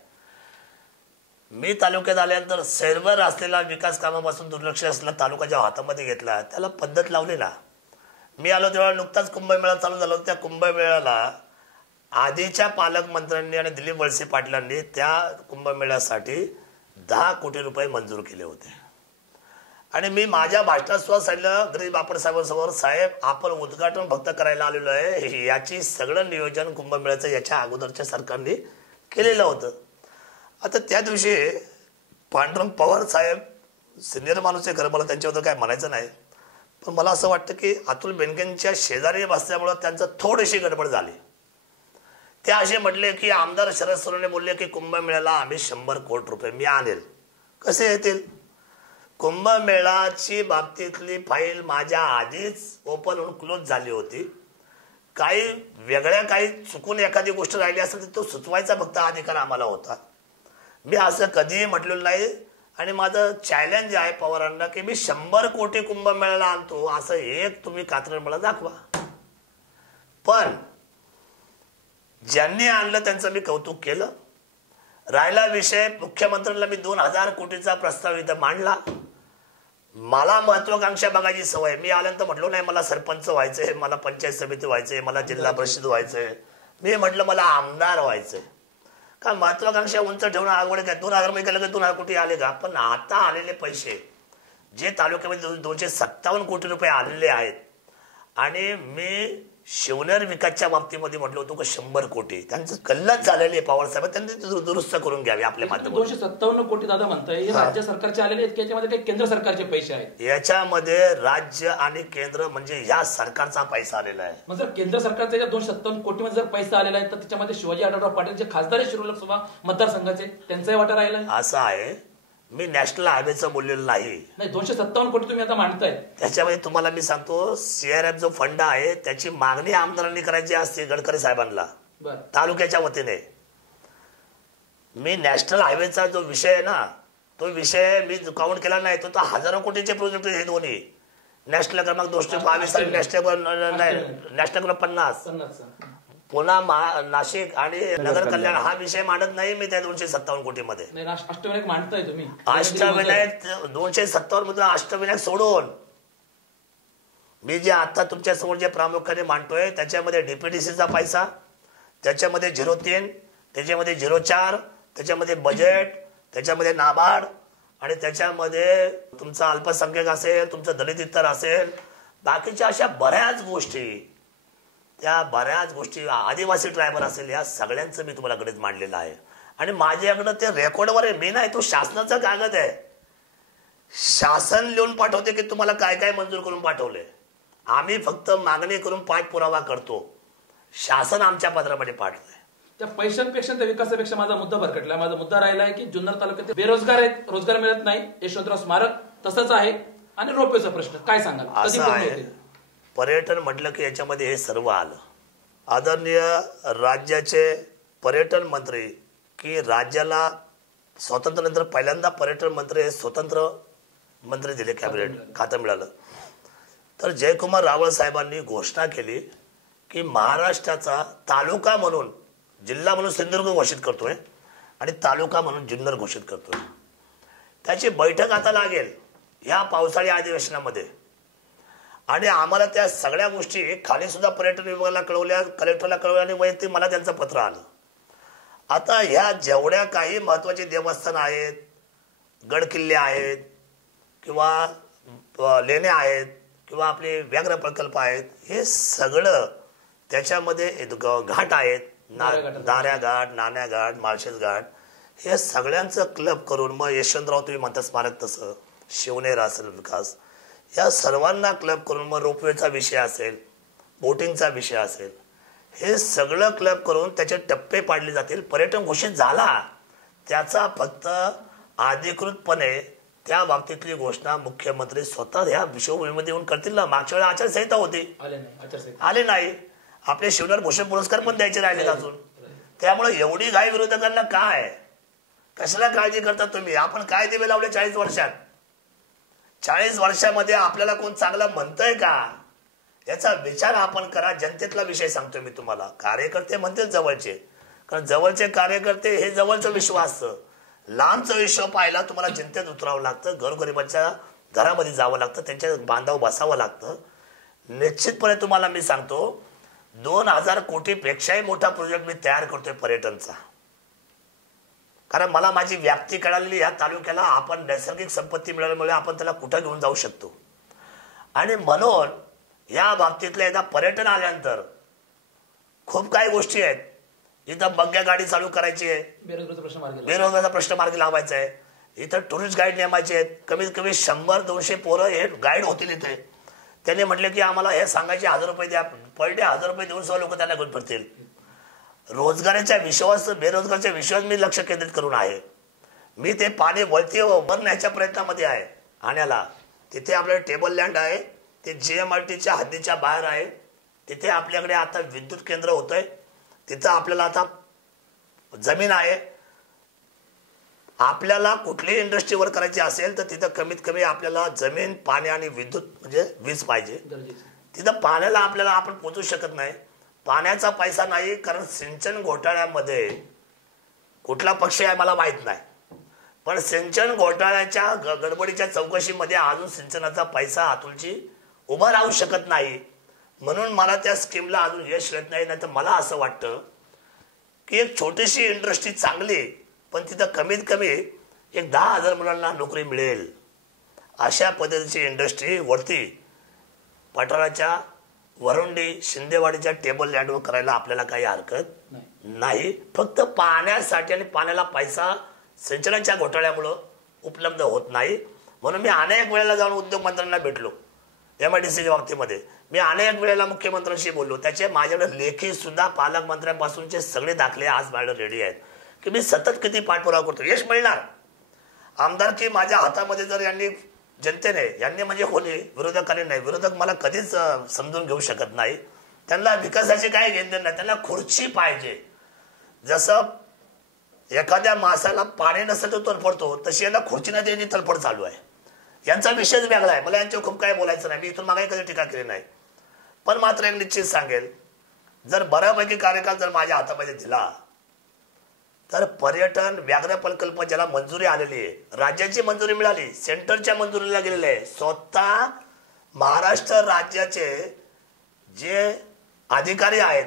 मी तालुक्यात आल्यानंतर सैरभर असलेला विकास कामापासून दुर्लक्ष असलेला तालुका ज्या हातामध्ये घेतला त्याला पद्धत लावली ना. मी आलो तेव्हा नुकताच कुंभमेळा चालू झाला. त्या कुंभमेळ्याला आधीच्या पालकमंत्र्यांनी आणि दिलीप वळसे पाटलांनी त्या कुंभमेळ्यासाठी 10 कोटी रुपये मंजूर केले होते आणि मी माझ्या भाषणात सुद्धा सांगितलं गिरीश बापट साहेबांसमोर, साहेब आपण उद्घाटन फक्त करायला आलेलो आहे, याची सगळं नियोजन कुंभमेळ्याचं याच्या अगोदरच्या सरकारने केलेलं होतं. आता त्या दिवशी पांडुरंग पवार साहेब सिनियर माणूस आहे, खरं मला त्यांच्याबद्दल काय म्हणायचं नाही, पण मला असं वाटतं की अतुल बेनकेंच्या शेजारी बसल्यामुळं त्यांचं थोडीशी गडबड झाली. ते असे म्हटले की आमदार शरद सोनवणे बोलले की कुंभमेळ्याला आम्ही 100 कोटी रुपये मी आणेल. कसे येतील? कुंभमेळाची बाबतीतली फाईल माझ्या आधीच ओपन होऊन क्लोज झाली होती. काही वेगळ्या काही चुकून एखादी गोष्ट राहिली असेल तर तो सुचवायचा फक्त अधिकार आम्हाला होता. मी असं कधीही म्हटलेलं नाही आणि माझं चॅलेंज आहे पवारांना की मी 100 कोटी कुंभमेळ्याला आणतो असं एक तुम्ही कात्रण मला दाखवा. पण ज्यांनी आणलं त्यांचं मी कौतुक केलं. राहिला विषय, मुख्यमंत्र्यांना मी 2000 कोटीचा प्रस्ताव इथं मांडला. मला महत्वाकांक्षा बघायची सवय. मी आल्यानंतर म्हटलो नाही मला सरपंच व्हायचंय, मला पंचायत समिती व्हायचंय, मला जिल्हा परिषद व्हायचंय. मी म्हटलं मला आमदार व्हायचंय. का महत्वाकांक्षा उंच ठेवणं आवड काय? 2000 मध्ये केलं की 2000 कोटी आले का? पण आता आलेले पैसे जे तालुक्यामध्ये 257 कोटी रुपये आलेले आहेत आणि मी शिवनेर विकासच्या बाबतीमध्ये म्हटलं होतं की 100 कोटी त्यांचं कल्लच झालेले पवार साहेब त्यांनी ते दुरुस्त करून घ्यावे आपल्या माध्यमातून. 257 कोटी दादा म्हणताय हे राज्य सरकारचे आलेले आहेत की याच्यामध्ये काही केंद्र सरकारचे पैसे आहेत? याच्यामध्ये राज्य आणि केंद्र म्हणजे या सरकारचा पैसा आलेला आहे. मग जर केंद्र सरकारच्या 257 कोटीमध्ये जर पैसा आलेला आहे तर त्याच्यामध्ये शिवाजी आढळराव पाटील जे खासदार आहे शिरूर लोकसभा मतदारसंघाचे त्यांचाही वाटा राहिला आहे. असं आहे, मी नॅशनल हायवेचं बोललेलं नाही. 257 कोटी तुम्ही आता मांडताय. त्याच्यामध्ये तुम्हाला मी सांगतो CRF जो फंड आहे त्याची मागणी आमदारांनी करायची असते गडकरी साहेबांना तालुक्याच्या वतीने. मी नॅशनल हायवेचा जो विषय आहे ना तो विषय मी काउंट केला नाही, तो 1000 कोटीचे प्रोजेक्ट हे दोन्ही. नॅशनल क्रमांक 222 आणि नॅशनल 50 पुन्हा नाशिक आणि नगर कल्याण हा विषय मांडत नाही मी त्या 257 कोटीमध्ये. अष्टविनायक मांडताय तुम्ही. अष्टविनायक 257 मधून अष्टविनायक सोडून मी जे आता तुमच्या समोर जे प्रामुख्याने मांडतोय त्याच्यामध्ये DPDCचा पैसा, त्याच्यामध्ये 03, त्याच्यामध्ये 04, त्याच्यामध्ये बजेट, त्याच्यामध्ये नाबार्ड आणि त्याच्यामध्ये तुमचा अल्पसंख्याक असेल, तुमचं दलित इतर असेल, बाकीच्या अशा बऱ्याच गोष्टी आदिवासी ट्रायबल असेल, या सगळ्यांचं मी तुम्हाला गणित मांडलेलं आहे. आणि माझ्याकडं ते रेकॉर्डवर आहे, मी नाही, तो शासनाचा कागद आहे. शासन लिहून पाठवते की तुम्हाला काय काय मंजूर करून पाठवले. आम्ही फक्त मागणी करून पाठपुरावा करतो. शासन आमच्या पत्रामध्ये पाठवलंय. त्या पैशांपेक्षा त्या विकासापेक्षा माझा मुद्दा भरकटला. माझा मुद्दा राहिला आहे की जुन्नर तालुक्यात बेरोजगार आहेत, रोजगार मिळत नाही. यशवंतराव स्मारक तसंच आहे आणि रोपवेचा प्रश्न काय सांगाल? असं आहे, पर्यटन म्हटलं की याच्यामध्ये हे सर्व आलं. आदरणीय राज्याचे पर्यटन मंत्री की राज्याला स्वातंत्र्यानंतर पहिल्यांदा पर्यटन मंत्री हे स्वतंत्र मंत्री दिले, कॅबिनेट खातं मिळालं. तर जयकुमार रावळ साहेबांनी घोषणा केली की महाराष्ट्राचा तालुका म्हणून, जिल्हा म्हणून सिंधुदुर्ग घोषित करतोय आणि तालुका म्हणून जुन्नर घोषित करतोय. त्याची बैठक आता लागेल या पावसाळी अधिवेशनामध्ये आणि आम्हाला त्या सगळ्या गोष्टी खाली सुद्धा पर्यटन विभागाला कळवल्या, कलेक्टरला कळवल्या आणि वैयक्तिक मला त्यांचं पत्र आलं. आता ह्या जेवढ्या काही महत्त्वाचे देवस्थान आहेत, गडकिल्ले आहेत किंवा लेण्या आहेत किंवा आपले व्याघ्र प्रकल्प आहेत, हे सगळं त्याच्यामध्ये घाट आहेत, दाऱ्या घाट, नाण्या घाट, माळशेज घाट, हे सगळ्यांचं क्लब करून, मग यशवंतराव तुम्ही म्हणता स्मारक तसं, शिवनेर असेल विकास, या सर्वांना क्लब करून, मग रोपवेचा विषय असेल, बोटिंगचा विषय असेल, हे सगळं क्लब करून त्याचे टप्पे पाडले जातील. पर्यटन घोषित झाला त्याचा फक्त अधिकृतपणे त्या बाबतीतली घोषणा मुख्यमंत्री स्वतः ह्या विश्वभूमीमध्ये येऊन करतील ना. मागच्या वेळेला आचारसंहिता होती, आले नाही. आपले शिवनेर भूषण पुरस्कार पण द्यायचे राहिले अजून. त्यामुळे एवढी घाई विरोधकांना काय, कशाला काळजी करता तुम्ही? आपण काय दिवे लावले 40 वर्षात? 40 वर्षामध्ये आपल्याला कोण चांगला म्हणतंय का याचा विचार आपण करा. जनतेतला विषय सांगतोय मी तुम्हाला. कार्यकर्ते म्हणतील जवळचे, कारण जवळचे कार्यकर्ते हे जवळचं विश्व असतं. लांबचं विश्व पाहायला तुम्हाला जनतेत उतरावं लागतं, गोरगरिबांच्या घरामध्ये जावं लागतं, त्यांच्या बांधावर बसावं लागतं. निश्चितपणे तुम्हाला मी सांगतो 2000 कोटीपेक्षाही मोठा प्रोजेक्ट मी तयार करतोय पर्यटनचा. कारण मला माझी व्याप्ती कळालेली, या तालुक्याला आपण नैसर्गिक संपत्ती मिळाल्यामुळे आपण त्याला कुठं घेऊन जाऊ शकतो. आणि म्हणून या बाबतीतल्या एकदा पर्यटन आल्यानंतर खूप काही गोष्टी आहेत. इथं बग्या गाडी चालू करायची आहे, बेरोजगाराचा प्रश्न मार्गी लावायचा आहे. इथं टुरिस्ट गाईड नेमायचे आहेत. कमीत कमी 100-200 पोरं हे गाईड होतील इथे. त्यांनी म्हटले की आम्हाला हे सांगायचे 1000 रुपये द्या, पर डे 1000 रुपये देऊन सगळं लोक त्यांना घेऊन फिरतील. रोजगाराच्या विश्वास, बेरोजगारच्या विश्वास मी लक्ष केंद्रित करून आहे. मी ते पाणी वळती भरण्याच्या प्रयत्नामध्ये आहे आणायला. तिथे आपल्याला टेबल लँड आहे, ते GMRTच्या हद्दीच्या बाहेर आहे. तिथे आपल्याकडे आता विद्युत केंद्र होतंय. तिथं आपल्याला आता जमीन आहे. आपल्याला कुठलीही इंडस्ट्री वर करायची असेल तर तिथं कमीत कमी आपल्याला जमीन, पाणी आणि विद्युत म्हणजे वीज पाहिजे. तिथं पाण्याला आपल्याला आपण पोचू शकत नाही. पाण्याचा पैसा नाही, कारण सिंचन घोटाळ्यामध्ये कुठला पक्ष आहे मला माहित नाही, पण सिंचन घोटाळ्याच्या गडबडीच्या चौकशीमध्ये अजून सिंचनाचा पैसा अतुलची उभा राहू शकत नाही. म्हणून मला त्या स्कीमला अजून यश येत नाही. तर मला असं वाटतं की एक छोटीशी इंडस्ट्री चांगली, पण तिथं कमीत कमी एक 10,000 मुलांना नोकरी मिळेल अशा पद्धतीची इंडस्ट्री वरती पठाराच्या वरुंडी शिंदेवाडीच्या टेबल लँडवर करायला आपल्याला काही हरकत नाही. फक्त पाण्यासाठी आणि पाण्याला पैसा सिंचनाच्या घोटाळ्यामुळं उपलब्ध होत नाही. म्हणून मी अनेक वेळेला जाऊन उद्योगमंत्र्यांना भेटलो. MIDCच्या बाबतीमध्ये मी अनेक वेळेला मुख्यमंत्र्यांशी बोललो. त्याचे माझ्याकडे लेखी सुद्धा पालकमंत्र्यांपासूनचे सगळे दाखले आज माझ्याकडे रेडी आहेत की मी सतत किती पाठपुरावा करतो. यश मिळणार. आमदारकी माझ्या हातामध्ये जर यांनी जनतेने यांनी म्हणजे होणे विरोधकांनी नाही. विरोधक मला कधीच समजून घेऊ शकत नाही. त्यांना विकासाचे काय घेणं नाही. त्यांना खुर्ची पाहिजे. जसं एखाद्या माणसाला पाणी नसेल तो तडफडतो तशी यांना खुर्ची नाही त्यांची तडफड चालू आहे. यांचा विषयच वेगळा आहे. मला यांच्यावर खूप काय बोलायचं नाही. मी इथून मागे कधी टीका केली नाही. पण मात्र एक निश्चित सांगेल, जर बऱ्यापैकी कार्यकाल जर माझ्या हातामध्ये दिला तर पर्यटन व्याघ्र प्रकल्प ज्याला मंजुरी आलेली आहे, राज्याची मंजुरी मिळाली, सेंटरच्या मंजुरीला गेलेले आहे. स्वतः महाराष्ट्र राज्याचे जे अधिकारी आहेत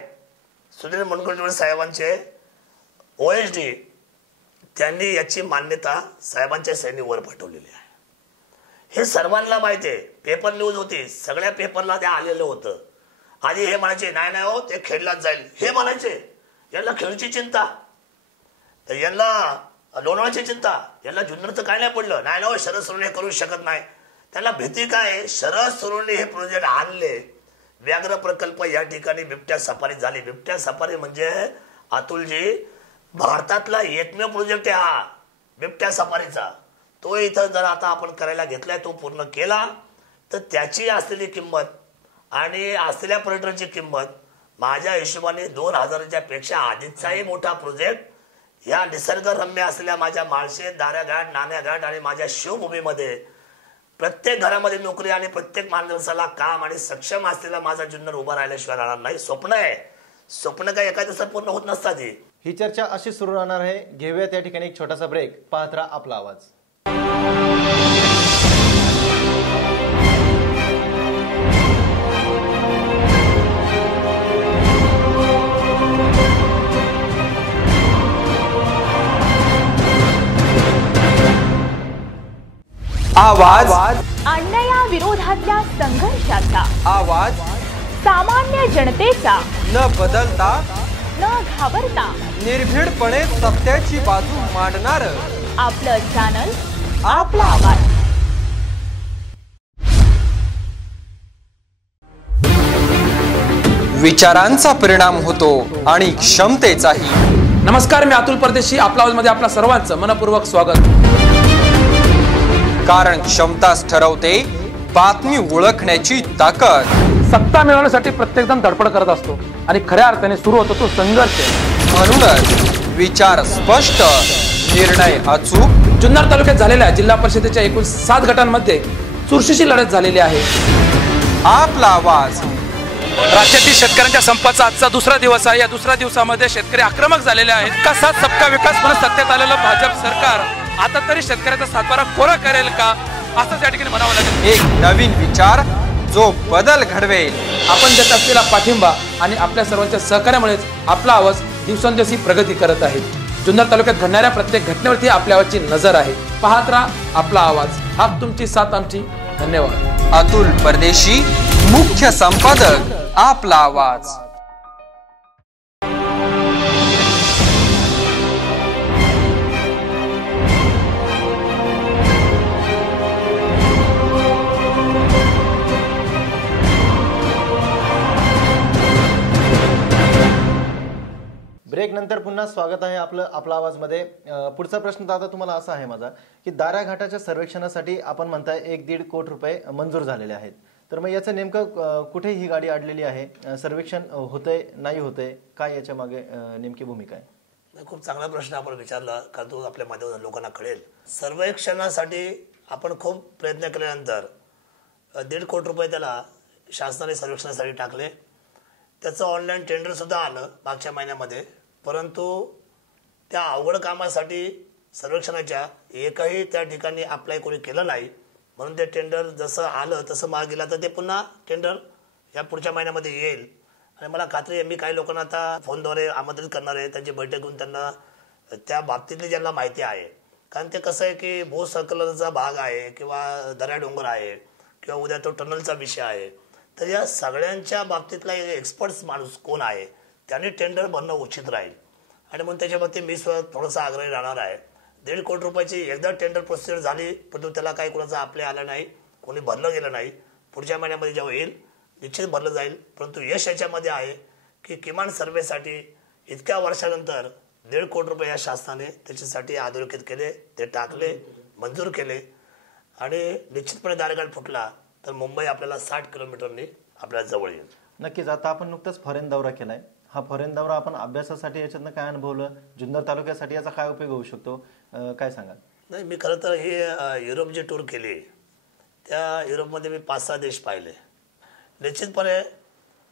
सुनील मुनगंटीवार साहेबांचे OSD त्यांनी याची मान्यता साहेबांच्या सैन्यावर पाठवलेली आहे. हे सर्वांना माहिती आहे. पेपर न्यूज होती, सगळ्या पेपरला ते आलेलं होतं. आधी हे म्हणायचे नाही नाही हो ते खेळलाच जाईल, हे म्हणायचे. यांना खेळची चिंता, तर यांना लोणावळ्याची चिंता, यांना जुन्नरचं काय नाही पडलं. नाही ना शरद सोनवणे करू शकत नाही. त्यांना भीती काय, शरद सोनवणे हे प्रोजेक्ट आणले. व्याघ्र प्रकल्प या ठिकाणी बिबट्या सफारी झाली. बिबट्या सफारी म्हणजे अतुलजी भारतातला एकमेव प्रोजेक्ट आहे हा बिबट्या सफारीचा. तो इथं जर आता आपण करायला घेतलाय, तो पूर्ण केला तर त्याची असलेली किंमत आणि असलेल्या पर्यटनाची किंमत माझ्या हिशोबाने 2000च्या पेक्षा आधीचाही मोठा प्रोजेक्ट या निसर्गरम्य असलेल्या माझ्या माळशेत, दाऱ्याघाट, नाण्याघाट आणि माझ्या शिवभूमीमध्ये प्रत्येक घरामध्ये नोकरी आणि प्रत्येक माणसाला काम आणि सक्षम असलेला माझा जुन्नर उभा राहिल्याशिवाय राहणार नाही. स्वप्न आहे. स्वप्न काय एका दिवसात पूर्ण होत नसतात. ही चर्चा अशी सुरू राहणार आहे. घेऊया त्या ठिकाणी एक छोटासा ब्रेक. पाहत राहा आपला आवाज. आवाज अन्यायाविरोधातल्या संघर्षाचा आवाज सामान्य जनतेचा न बदलता न घाबरता निर्भीडपणे सत्याची बाजू मांडणार आपलं चॅनल आपला आवाज. विचारांचा परिणाम होतो आणि क्षमतेचाही. नमस्कार, मी अतुल परदेशी. आपला आवाजमध्ये आपल्या सर्वांचं मनपूर्वक स्वागत. कारण क्षमताच ठरवते बातमी ओळखण्याची ताकद. सत्ता मिळवण्यासाठी प्रत्येक जण धडपड करत असतो आणि खऱ्या अर्थाने सुरू होतो तो संघर्ष. म्हणूनच विचार स्पष्ट, निर्णय अचूक. जुन्नर तालुक्यात झालेल्या जिल्हा परिषदेच्या एकूण 7 गटांमध्ये चुरशीची लढत झालेली आहे. आपला आवाज. राज्यातील शेतकऱ्यांच्या संपाचा आजचा दुसरा दिवस आहे. या दुसऱ्या दिवसामध्ये शेतकरी आक्रमक झालेले आहेत. का साथ सबका विकास म्हणून सत्तेत आलेलं भाजप सरकार आता तरी शेतकऱ्याचा सातबारा कोरा करेल का, असं त्या ठिकाणी म्हणावं लागेल. एक नवीन विचार जो बदल घडवेल. आपण देत असलेला पाठिंबा आणि आपल्या सर्वांच्या सहकार्यामुळेच आपला आवाज दिवसेंदिवस प्रगती करत आहे. जुन्नर तालुक्यात घडणाऱ्या प्रत्येक घटनेवरती आपल्या आवाजची नजर आहे. पाहत राहा आपला आवाज. हा तुमची साथ आमची. धन्यवाद. अतुल परदेशी, मुख्य संपादक, आपला आवाज. ब्रेक नंतर पुन्हा स्वागत आहे आपलं आपला आवाजमध्ये. पुढचा प्रश्न दादा तुम्हाला असा आहे माझा की दारा घाटाच्या सर्वेक्षणासाठी आपण म्हणताय 1-1.5 कोटी रुपये मंजूर झालेले आहेत. तर मग याचं नेमकं कुठे ही गाडी अडलेली आहे? सर्वेक्षण होतंय नाही होतंय, काय याच्या मागे नेमकी भूमिका आहे? खूप चांगला प्रश्न आपण विचारला, कारण तो आपल्या माध्यमातून लोकांना कळेल. सर्वेक्षणासाठी आपण खूप प्रयत्न केल्यानंतर 1.5 कोटी रुपये त्याला शासनाने सर्वेक्षणासाठी टाकले. त्याचं ऑनलाईन टेंडरसुद्धा आलं मागच्या महिन्यामध्ये. परंतु त्या अवघड कामासाठी सर्वेक्षणाच्या एकही त्या ठिकाणी अप्लाय कोणी केलं नाही. म्हणून ते टेंडर जसं आलं तसं माग गेला, तर ते पुन्हा टेंडर या पुढच्या महिन्यामध्ये येईल. आणि मला खात्री आहे मी काही लोकांना आता फोनद्वारे आमंत्रित करणार आहे. त्यांची बैठक घेऊन त्यांना त्या बाबतीतली ज्यांना माहिती आहे, कारण ते कसं आहे की भूसंकलनाचा भाग आहे किंवा दऱ्या डोंगर आहे किंवा उद्या तो टनलचा विषय आहे, तर या सगळ्यांच्या बाबतीतला एक्सपर्ट्स माणूस कोण आहे त्यांनी टेंडर भरणं उचित राहील. आणि म्हणून त्याच्या बाबतीत मी थोडासा आग्रही राहणार आहे. 1.5 कोटी रुपयाची एकदा टेंडर प्रोसिजर झाली, परंतु त्याला काही कोणाचा आपल्या आला नाही, कोणी भरलं गेलं नाही. पुढच्या महिन्यामध्ये जेव्हा येईल निश्चित भरलं जाईल. परंतु यश याच्यामध्ये आहे की किमान सर्वेसाठी इतक्या वर्षानंतर 1.5 कोटी रुपये या शासनाने त्याच्यासाठी अधोरेखित केले, ते टाकले, मंजूर केले. आणि निश्चितपणे दारगाड फुटला तर मुंबई आपल्याला 60 किलोमीटरनी आपल्याला जवळ येईल. नक्कीच. आता आपण नुकताच फॉरेन दौरा केलाय. हा फॉरेन दौरा आपण अभ्यासासाठी याच्यातनं काय अनुभवलं, जुन्नर तालुक्यासाठी याचा काय उपयोग होऊ शकतो, काय सांगाल? नाही, मी खरं तर ही युरोप जी टूर केली त्या युरोपमध्ये मी 5-6 देश पाहिले. निश्चितपणे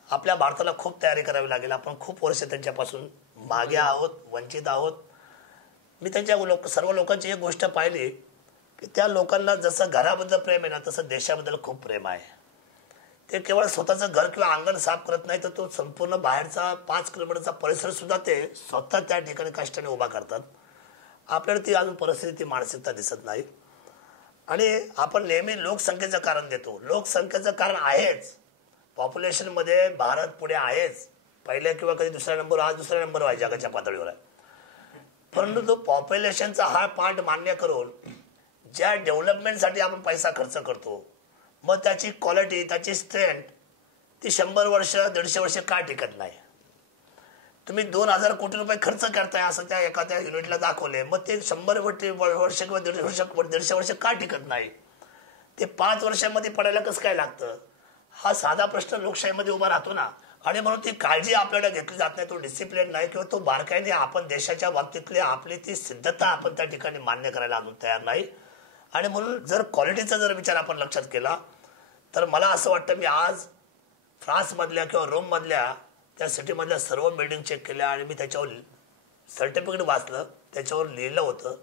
आपल्या भारताला खूप तयारी करावी लागेल. आपण खूप वर्ष त्यांच्यापासून मागे आहोत, वंचित आहोत. मी त्यांच्या सर्व लोकांची एक गोष्ट पाहिली की त्या लोकांना जसं घराबद्दल प्रेम आहे ना तसं देशाबद्दल खूप प्रेम आहे. ते केवळ स्वतःचं घर किंवा अंगण साफ करत नाही तर तो संपूर्ण बाहेरचा 5 किलोमीटरचा परिसर सुद्धा ते स्वतः त्या ठिकाणी कष्टाने उभा करतात. आपल्याला ती अजून परिस्थिती, ती मानसिकता दिसत नाही. आणि आपण नेहमी लोकसंख्येचं कारण देतो. लोकसंख्येचं कारण आहेच, पॉप्युलेशनमध्ये भारत पुढे आहेच. पहिल्या किंवा कधी दुसऱ्या नंबर, आज दुसऱ्या नंबर आहे जगाच्या पातळीवर आहे. परंतु तो पॉप्युलेशनचा हा पार्ट मान्य करून ज्या डेव्हलपमेंटसाठी आपण पैसा खर्च करतो मग त्याची क्वालिटी, त्याची स्ट्रेंथ ती 100 वर्ष 150 वर्ष का टिकत नाही. तुम्ही 2000 कोटी रुपये खर्च करताय असं त्या एखाद्या युनिटला दाखवले, मग ते 100 वर्ष किंवा 150 वर्ष का टिकत नाही. ते 5 वर्षामध्ये पडायला कसं काय लागतं, हा साधा प्रश्न लोकशाहीमध्ये उभा राहतो ना. आणि म्हणून ती काळजी आपल्याला घेतली जात नाही, तो डिसिप्लिन नाही किंवा तो बारकाईने आपण देशाच्या बाबतीतली आपली ती सिद्धता आपण त्या ठिकाणी मान्य करायला अजून तयार नाही. आणि म्हणून जर क्वालिटीचा जर विचार आपण लक्षात केला तर मला असं वाटतं, मी आज फ्रान्समधल्या किंवा रोममधल्या त्या सिटीमधल्या सर्व बिल्डिंग चेक केल्या आणि मी त्याच्यावर सर्टिफिकेट वाचलं, त्याच्यावर लिहिलं होतं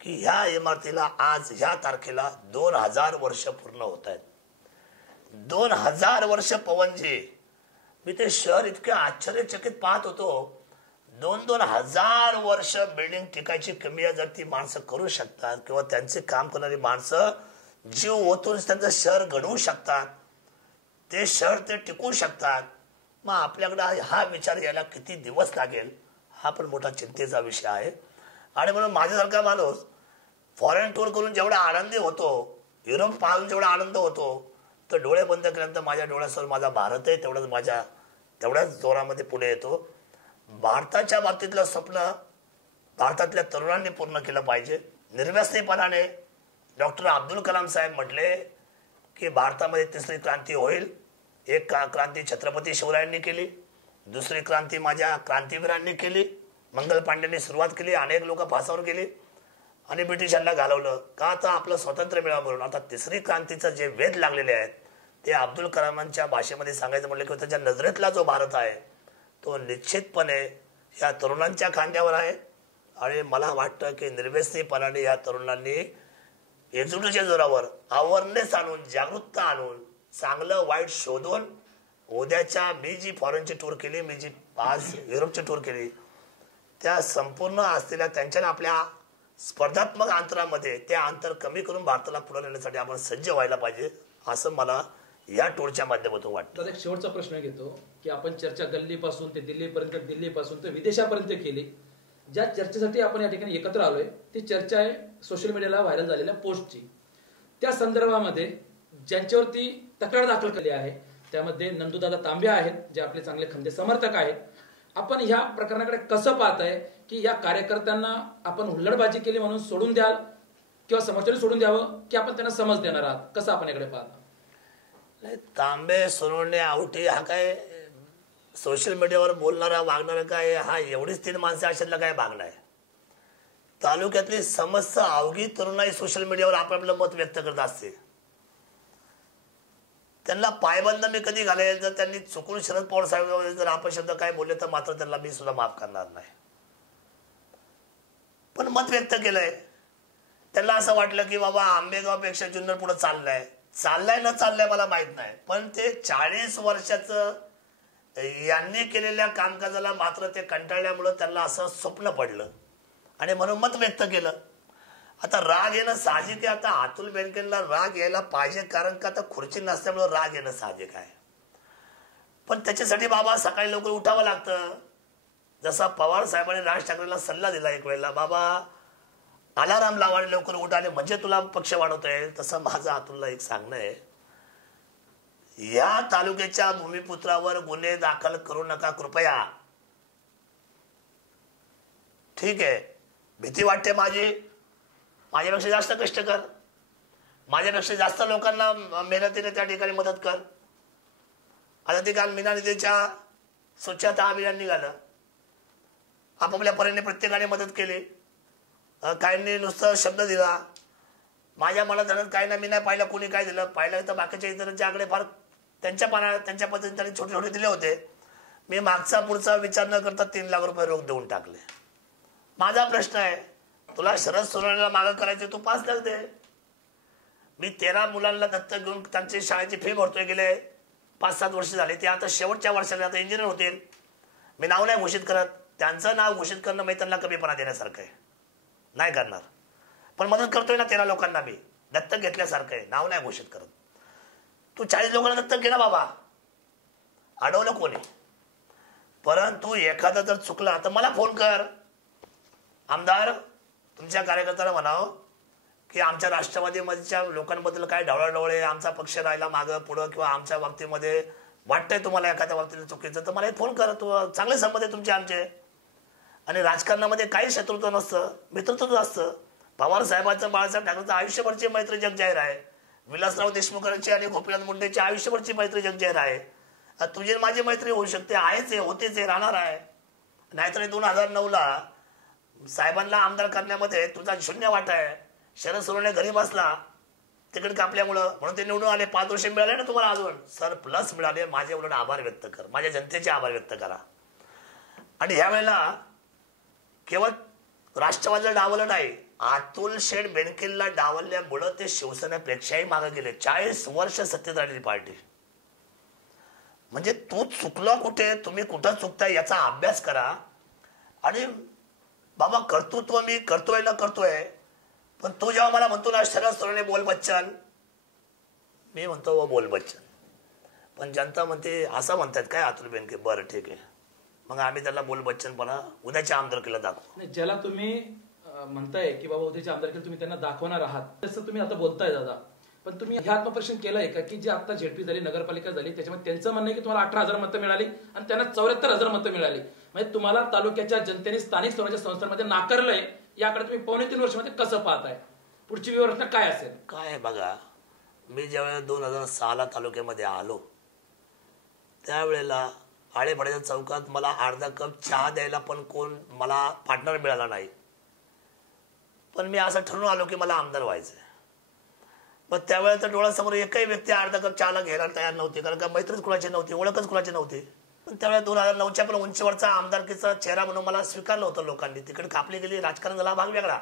की ह्या इमारतीला आज ह्या तारखेला 2000 वर्ष पूर्ण होत आहेत. 2000 वर्ष पवनजी. मी ते शहर इतके आश्चर्यचकित पाहत होतो. 2,000 वर्ष बिल्डिंग टिकायची किमया जर ती माणसं करू शकतात किंवा त्यांचे काम करणारी माणसं जीव ओतून त्यांचं शहर घडवू शकतात, ते शहर ते टिकवू शकतात, मग आपल्याकडे हा विचार यायला किती दिवस लागेल हा पण मोठा चिंतेचा विषय आहे. आणि म्हणून माझ्यासारखा माणूस फॉरेन टूर करून जेवढा आनंदी होतो, युरोप पाहून जेवढा आनंद होतो, तर डोळे बंद केल्यानंतर माझ्या डोळ्यासमोर माझा भारत आहे तेवढ्याच जोरामध्ये पुढे येतो. भारताच्या बाबतीतलं स्वप्न भारतातल्या तरुणांनी पूर्ण केलं पाहिजे. निर्व्यसनीपणाने डॉक्टर अब्दुल कलाम साहेब म्हटले की भारतामध्ये 3री क्रांती होईल. एक क्रांती छत्रपती शिवरायांनी केली, दुसरी क्रांती माझ्या क्रांतीवीरांनी केली, मंगल पांडेंनी सुरुवात केली, अनेक लोक फासावर गेली आणि ब्रिटिशांना घालवलं का तर आपलं स्वातंत्र्य मिळावं म्हणून. आता 3री क्रांतीचं जे वेध लागलेले आहेत ते अब्दुल कलामांच्या भाषेमध्ये सांगायचं म्हटलं की त्याच्या नजरेतला जो भारत आहे तो निश्चितपणे या तरुणांच्या खांद्यावर आहे. आणि मला वाटतं की निर्व्यसनीपणाने या तरुणांनी एकजुटीच्या जोरावर अवेअरनेस आणून, जागरूकता आणून, चांगलं वाईट शोधून उद्याच्या मी जी फॉरेनची टूर केली, मी जी 5 युरोपची टूर केली, त्या संपूर्ण असलेल्या त्यांच्या आपल्या स्पर्धात्मक अंतरामध्ये ते अंतर कमी करून भारताला पुढे नेण्यासाठी आपण सज्ज व्हायला पाहिजे असं मला या टूरच्या माध्यमातून वाटतं. एक शेवटचा प्रश्न घेतो की आपण चर्चा गल्लीपासून ते दिल्लीपर्यंत, दिल्लीपासून ते विदेशापर्यंत केली. ज्या चर्चेसाठी आपण या ठिकाणी एकत्र आलोय ती चर्चा आहे सोशल मीडियाला व्हायरल झालेल्या पोस्टची. त्या संदर्भामध्ये ज्यांच्यावरती तक्रार दाखल केली आहे त्यामध्ये नंदूदादा तांबे आहेत, जे आपले चांगले खंदे समर्थक आहेत. आपण ह्या प्रकरणाकडे कसं पाहताय की या कार्यकर्त्यांना आपण हुल्लडबाजी केली म्हणून सोडून द्याल किंवा समोरच्याने सोडून द्यावं की आपण त्यांना समज देणार आहात, कसं आपण याकडे पाहता? नाही, तांबे, सोनवणे, आवटी हा काय सोशल मीडियावर बोलणारा वागणारा काय, हा एवढीच 3 माणसं अशातला काय भाग आहे. तालुक्यातली समस्त अवघी तरुणाई सोशल मीडियावर आपलं मत व्यक्त करत असते. त्यांना पायबंद मी कधी घालेल तर त्यांनी चुकून शरद पवार साहेब जर अपशब्द काय बोलले तर मात्र त्यांना मी सुद्धा माफ करणार नाही. पण मत व्यक्त केलंय. त्यांना असं वाटलं की बाबा आंबेगावपेक्षा जुन्नर पुढे चाललंय न चाललंय मला माहित नाही, पण ते 40 वर्षाचं यांनी केलेल्या कामकाजाला मात्र ते कंटाळल्यामुळं त्यांना असं स्वप्न पडलं आणि म्हणून मत व्यक्त केलं. आता राग येणं साहजिक आहे. आता अतुल बेनकेला राग यायला पाहिजे कारण का आता खुर्ची नसल्यामुळे राग येणं साहजिक आहे. पण त्याच्यासाठी बाबा सकाळी लवकर उठावं लागतं. जसा पवार साहेबांनी राज ठाकरेला सल्ला दिला एक वेळेला, बाबा अलाराम लावायला लवकर उठाले म्हणजे तुला पक्ष वाढवता येईल, तसं माझं अतुलला एक सांगणं आहे, या तालुक्याच्या भूमिपुत्रावर गुन्हे दाखल करू नका कृपया. ठीक आहे, भीती वाटते माझ्यापेक्षा जास्त कष्ट कर, माझ्यापेक्षा जास्त लोकांना मेहनतीने त्या ठिकाणी मदत कर. आता ते काल मीना नदीच्या स्वच्छता अभियान निघालं, आपापल्या परीने प्रत्येकाने मदत केली. काहींनी नुसतं शब्द दिला, माझ्या मनात झालं काही ना, मी नाही पाहिलं कोणी काय दिलं, पाहिलं तर बाकीच्या इतरांच्या आकडे फार त्यांच्या पद्धतीने त्यांनी छोटे छोटे दिले होते. मी मागचा पुढचा विचार न करता 3 लाख रुपये रोख देऊन टाकले. माझा प्रश्न आहे, तुला शरद सोनवणेला मागं करायचे, तू 5 लाख दे. मी 13 मुलांना दत्तक घेऊन त्यांची शाळेची फी भरतोय, गेले 5-7 वर्ष झाले. ते आता शेवटच्या वर्षाला आता इंजिनियर होतील. मी नाव नाही घोषित करत, त्यांचं नाव घोषित करणं म्हणजे त्यांना कमीपणा देण्यासारखं आहे, नाही करणार. पण मदत करतोय ना 13 लोकांना, मी दत्तक घेतल्यासारखं आहे, नाव नाही घोषित करत. तू 40 लोकांना दत्तक घे ना बाबा, अडवलं कोणी. परंतु एखादा जर चुकला तर मला फोन कर. आमदार तुमच्या कार्यकर्त्याला म्हणावं की आमच्या राष्ट्रवादीमधल्या लोकांबद्दल काय ढवळाढवळे, आमचा पक्ष राहिला मागं पुढं, किंवा आमच्या बाबतीमध्ये वाटतंय तुम्हाला एखाद्या बाबतीत चुकीचं, तर मला एक फोन कर. तू चांगले संबंध आहे तुमचे आमचे, आणि राजकारणामध्ये काही शत्रुत्व नसतं, मित्रत्व असतं. पवार साहेबांचं बाळासाहेब ठाकरेंचं आयुष्यभरची मैत्री जगजाहीर आहे. विलासराव देशमुखांची आणि गोपीनाथ मुंडेची आयुष्यभरची मैत्री जगजाहीर आहे. तुझी माझी मैत्री होऊ शकते, आहेच आहे, होतेच आहे, राहणार आहे. नाहीतर 2009ला साहेबांना आमदार करण्यामध्ये तुझा शून्य वाटा आहे. शरद सोनवणे घरी बसला, तिकीट कापल्यामुळं, म्हणून ते निवडून आले. 5 वर्ष मिळाले ना तुम्हाला, अजून सर प्लस मिळाले. माझे उलट आभार व्यक्त कर, माझ्या जनतेचे आभार व्यक्त करा. आणि ह्या वेळेला केवळ राष्ट्रवादीला डावलं नाही, अतुल शेठ बेनकेला डावलल्यामुळं ते शिवसेनेपेक्षाही मागे गेले. 40 वर्ष सत्तेत राहिलेली पार्टी. म्हणजे तू चुकला कुठे, तुम्ही कुठं चुकताय याचा अभ्यास करा. आणि बाबा कर्तृत्व मी करतोय ना करतोय, पण तू जेव्हा मला म्हणतो ना शरद सोनवणे बोल बच्चन, मी म्हणतो व बोल बच्चन, पण जनता म्हणते असं म्हणतात काय अतुल बेनके, बरं ठीक आहे, मग आम्ही त्याला बोल बच्चनपणा उद्याच्या आमदारकीला दाखवू. ज्याला तुम्ही म्हणताय की बाबा उद्याच्या आमदारकीला तुम्ही त्यांना दाखवणार आहात, तसं तुम्ही आता बोलताय दादा, पण तुम्ही हे आत्मपरीक्षण केलंय का की जे आता झेडपी झाली, नगरपालिका झाली, त्याच्यामध्ये त्यांचं म्हणणं आहे की तुम्हाला 18,000 मतं मिळाली आणि त्यांना 74,000 मतं मिळाली. म्हणजे तुम्हाला तालुक्याच्या जनतेने स्थानिक स्वराज्य संस्थांमध्ये नाकारलंय. याकडे तुम्ही 2.5-3 वर्षामध्ये कसं पाहताय? पुढची व्यवस्था काय असेल? काय बघा, मी ज्यावेळेला 2006ला तालुक्यामध्ये आलो त्यावेळेला आळेपाड्याच्या चौकात मला अर्धा कप चहा द्यायला पण कोण मला पार्टनर मिळाला नाही. पण मी असं ठरवून आलो की मला आमदार व्हायचं. पण त्यावेळेला तर डोळ्यासमोर एकही व्यक्ती अर्धा कप चहाला घ्यायला तयार नव्हती, कारण का मैत्रीच कुणाची नव्हती, ओळखच कुणाची नव्हती. पण त्यावेळेला 2009च्या पण उंचीवरचा आमदारकीचा चेहरा म्हणून मला स्वीकारलं होतं लोकांनी. तिकडे कापली गेली, राजकारण झाला भाग वेगळा.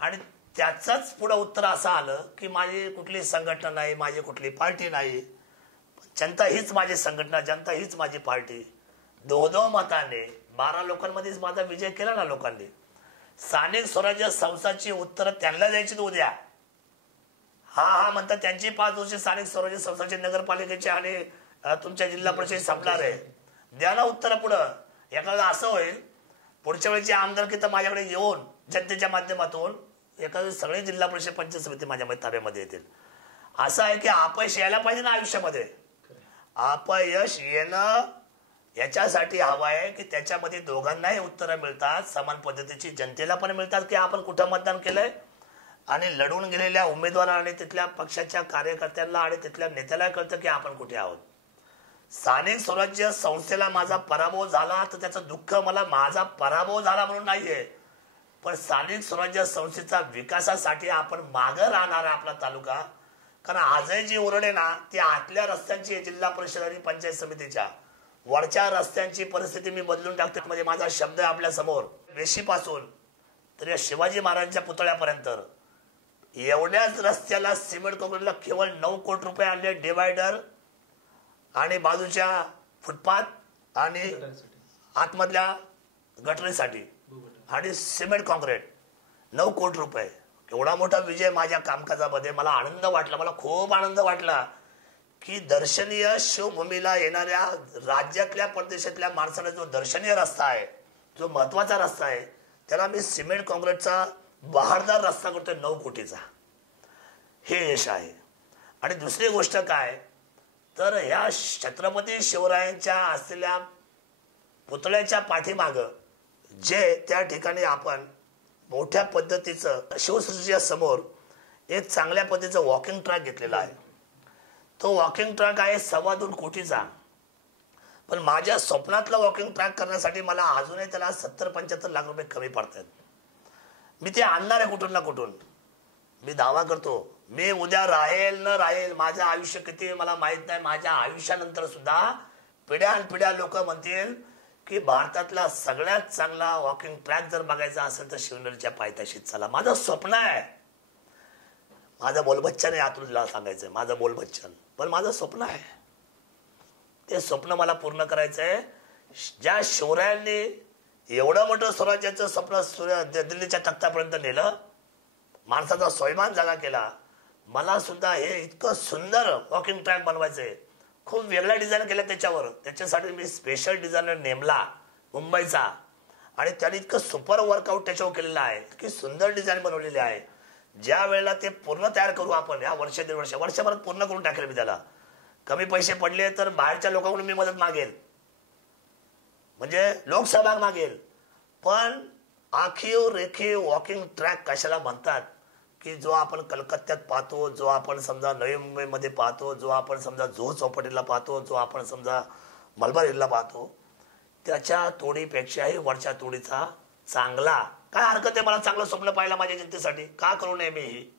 आणि त्याचाच पुढं उत्तर असं आलं की माझी कुठली संघटना नाही, माझी कुठली पार्टी नाही, जनता हीच माझी संघटना, जनता हीच माझी पार्टी. 2-2 मताने 12 लोकांमध्येच माझा विजय केला ना लोकांनी. स्थानिक स्वराज्य संस्थांची उत्तरं त्यांना द्यायची उद्या. हा म्हणतात त्यांची 5 वर्ष स्थानिक स्वराज्य संस्थांची, नगरपालिकेची आणि तुमच्या जिल्हा परिषद संपणार आहे. द्या ना उत्तर पुढं. एखादं असं होईल पुढच्या वेळेची आमदारकी तर माझ्याकडे येऊन जनतेच्या माध्यमातून एखादं सगळे जिल्हा परिषद पंचायत समिती माझ्या ताब्यामध्ये येतील. असं आहे की अपयश यायला पाहिजे ना आयुष्यामध्ये. अपयश येणं याच्यासाठी हवं आहे की त्याच्यामध्ये दोघांनाही उत्तरं मिळतात, समान पद्धतीची जनतेला पण मिळतात की आपण कुठं मतदान केलंय, आणि लढून गेलेल्या उमेदवारांना आणि तिथल्या पक्षाच्या कार्यकर्त्यांना आणि तिथल्या नेत्याला कळतं की आपण कुठे आहोत. स्थानिक स्वराज्य संस्थेला माझा पराभव झाला तर त्याचं दुःख मला माझा पराभव झाला म्हणून नाहीये, पण स्थानिक स्वराज्य संस्थेचा विकासासाठी आपण मागं राहणार आपला तालुका. कारण आजही जी ओरड आहे ना ती आतल्या रस्त्यांची, जिल्हा परिषद आणि पंचायत समितीच्या वरच्या रस्त्यांची परिस्थिती मी बदलून टाकते. म्हणजे माझा शब्द आहे आपल्या समोर, वेशीपासून तर या शिवाजी महाराजांच्या पुतळ्यापर्यंत एवढ्याच रस्त्याला सिमेंट काँक्रीटला केवळ 9 कोटी रुपये आणले. डिवायडर आणि बाजूच्या फुटपाथ आणि आतमधल्या गटरीसाठी आणि सिमेंट काँक्रीट 9 कोटी रुपये. एवढा मोठा विजय माझ्या कामकाजामध्ये. मला आनंद वाटला, मला खूप आनंद वाटला की दर्शनीय शिवभूमीला येणाऱ्या राज्यातल्या परदेशातल्या माणसाला जो दर्शनीय रस्ता आहे, जो महत्वाचा रस्ता आहे, त्याला मी सिमेंट काँक्रीटचा बहारदार रस्ता करतोय 9 कोटीचा. हे यश आहे. आणि दुसरी गोष्ट काय तर ह्या छत्रपती शिवरायांच्या असलेल्या पुतळ्याच्या पाठीमागं जे त्या ठिकाणी आपण मोठ्या पद्धतीचं शिवसृष्टीच्या समोर एक चांगल्या पद्धतीचं वॉकिंग ट्रॅक घेतलेला आहे. तो वॉकिंग ट्रॅक आहे 2.25 कोटीचा. पण माझ्या स्वप्नातला वॉकिंग ट्रॅक करण्यासाठी मला अजूनही त्याला 70-75 लाख रुपये कमी पडतात. मी ते आणणार आहे कुठून ना कुठून. मी दावा करतो मी उद्या राहील न राहील, माझं आयुष्य किती मला माहित नाही, माझ्या आयुष्यानंतर सुद्धा पिढ्यानपिढ्या लोक म्हणतील की भारतातला सगळ्यात चांगला वॉकिंग ट्रॅक जर बघायचा असेल तर शिवनेरीच्या पायथ्याशीत चला. माझं स्वप्न आहे. माझं बोलबच्चन आहे, अतुलला सांगायचंय माझं बोलबच्चन, पण माझं स्वप्न आहे. ते स्वप्न मला पूर्ण करायचं आहे. ज्या शिवरायांनी एवढं मोठं स्वराज्याचं स्वप्न दिल्लीच्या तख्तापर्यंत नेलं, माणसाचा स्वाभिमान जागा केला, मला सुद्धा हे इतकं सुंदर वॉकिंग ट्रॅक बनवायचंय. खूप वेगळ्या डिझाईन केल्या त्याच्यावर. त्याच्यासाठी मी स्पेशल डिझायनर नेमला मुंबईचा, आणि त्याने इतकं सुपर वर्कआउट त्याच्यावर केलेलं आहे की सुंदर डिझाईन बनवलेली आहे. ज्या वेळेला ते पूर्ण तयार करू आपण, या वर्ष 1.5 वर्ष वर्षभरात पूर्ण करून टाकेल मी त्याला. कमी पैसे पडले तर बाहेरच्या लोकांकडून मी मदत मागेल, म्हणजे लोकसहभाग मागेल. पण आखीव रेखीव वॉकिंग ट्रॅक कशाला म्हणतात की जो आपण कलकत्त्यात पाहतो, जो आपण समजा नवी मुंबईमध्ये पाहतो, जो आपण समजा जुहू चौपाटीला पाहतो, जो आपण समजा मलबार हिलला पाहतो, त्याच्या तोडीपेक्षाही वरच्या तोडीचा चांगला. काय हरकत आहे मला चांगलं स्वप्न पाहायला माझ्या जनतेसाठी? का करू नये मी?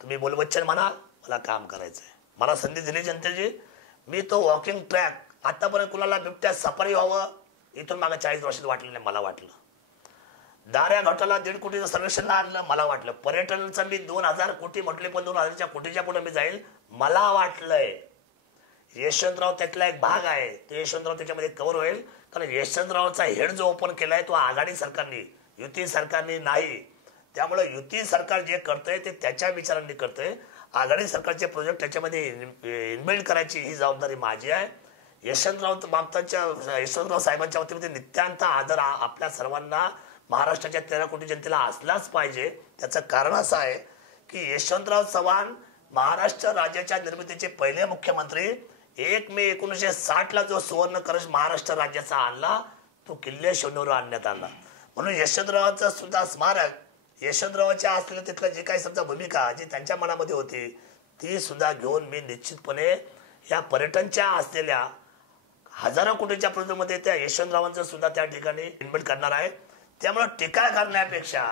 तुम्ही बोलबच्चन म्हणा, मला काम करायचंय, मला संधी दिली जनतेची. मी तो वॉकिंग ट्रॅक आतापर्यंत कुणाला बिबट्या सफारी व्हावं इथून मागे 40 वर्षात वाटलं नाही. मला वाटलं दाऱ्या घाटाला 1.5 कोटीचं सर्वेक्षण आणलं, मला वाटलं पर्यटनाचं मी 2000 कोटी म्हटले, पण 2000च्या कोटीच्या पुढे मी जाईल मला वाटलंय. यशवंतराव त्यातला एक भाग आहे, ते यशवंतराव त्याच्यामध्ये कव्हर होईल. कारण यशवंतरावचा हेड जो ओपन केलाय तो आघाडी सरकारने, युती सरकारने नाही. त्यामुळे युती सरकार जे करतंय ते त्याच्या विचारांनी करतंय. आघाडी सरकारचे प्रोजेक्ट त्याच्यामध्ये इनबिल्ड करायची ही जबाबदारी माझी आहे. यशवंतराव साहेबांच्या वतीमध्ये नित्यांत आदर आपल्या सर्वांना, महाराष्ट्राच्या 13 कोटी जनतेला असलाच पाहिजे. त्याचं कारण असं आहे की यशवंतराव चव्हाण महाराष्ट्र राज्याच्या निर्मितीचे पहिले मुख्यमंत्री. 1 मे 1960 जो सुवर्ण कलश महाराष्ट्र राज्याचा आणला तो किल्ले शिवनेरीवर आणण्यात आला. म्हणून यशवंतरावांचं सुद्धा स्मारक, यशवंतरावांच्या असलेलं तिथलं जे काही समजा भूमिका जी त्यांच्या मनामध्ये होती ती सुद्धा घेऊन मी निश्चितपणे या पर्यटनच्या असलेल्या हजारो कोटीच्या प्रोजेक्टमध्ये त्या यशवंतरावांचं सुद्धा त्या ठिकाणी इन्व्हेंट करणार आहे. त्यामुळे टीका करण्यापेक्षा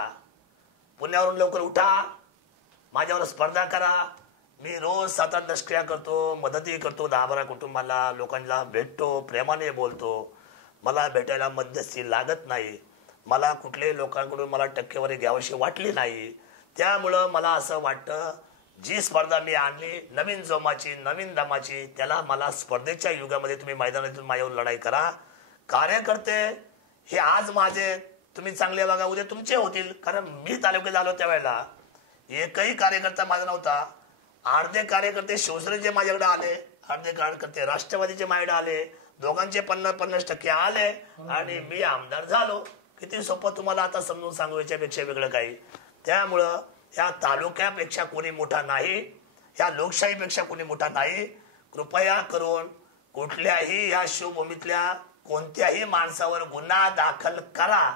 पुण्यावरून लवकर उठा, माझ्यावर स्पर्धा करा. मी रोज 7-8 दशक्रिया करतो, मदतही करतो 10-12 कुटुंबाला, लोकांना भेटतो, प्रेमाने बोलतो. मला भेटायला मध्यस्थी लागत नाही. मला कुठल्याही लोकांकडून मला टक्केवारी घ्यावीशी वाटली नाही. त्यामुळं मला असं वाटतं जी स्पर्धा मी आणली नवीन जोमाची, नवीन दमाची, त्याला मला स्पर्धेच्या युगामध्ये तुम्ही मैदानातून माझ्यावर लढाई करा. कार्यकर्ते हे आज माझे, तुम्ही चांगले बघा उद्या तुमचे होतील. कारण मी तालुक्यात आलो त्यावेळेला एकही कार्यकर्ता माझा नव्हता. अर्धे कार्यकर्ते शिवसेनेचे माझ्याकडे आले, अर्धे कार्यकर्ते राष्ट्रवादीचे माझ्याकडे आले, दोघांचे 50-50% आले आणि मी आमदार झालो. किती सोपं तुम्हाला आता समजून सांगू, याच्यापेक्षा वेगळं काही. त्यामुळं या तालुक्यापेक्षा कोणी मोठा नाही, या लोकशाहीपेक्षा कोणी मोठा नाही. कृपया करून कुठल्याही या शिवभूमीतल्या कोणत्याही माणसावर गुन्हा दाखल करा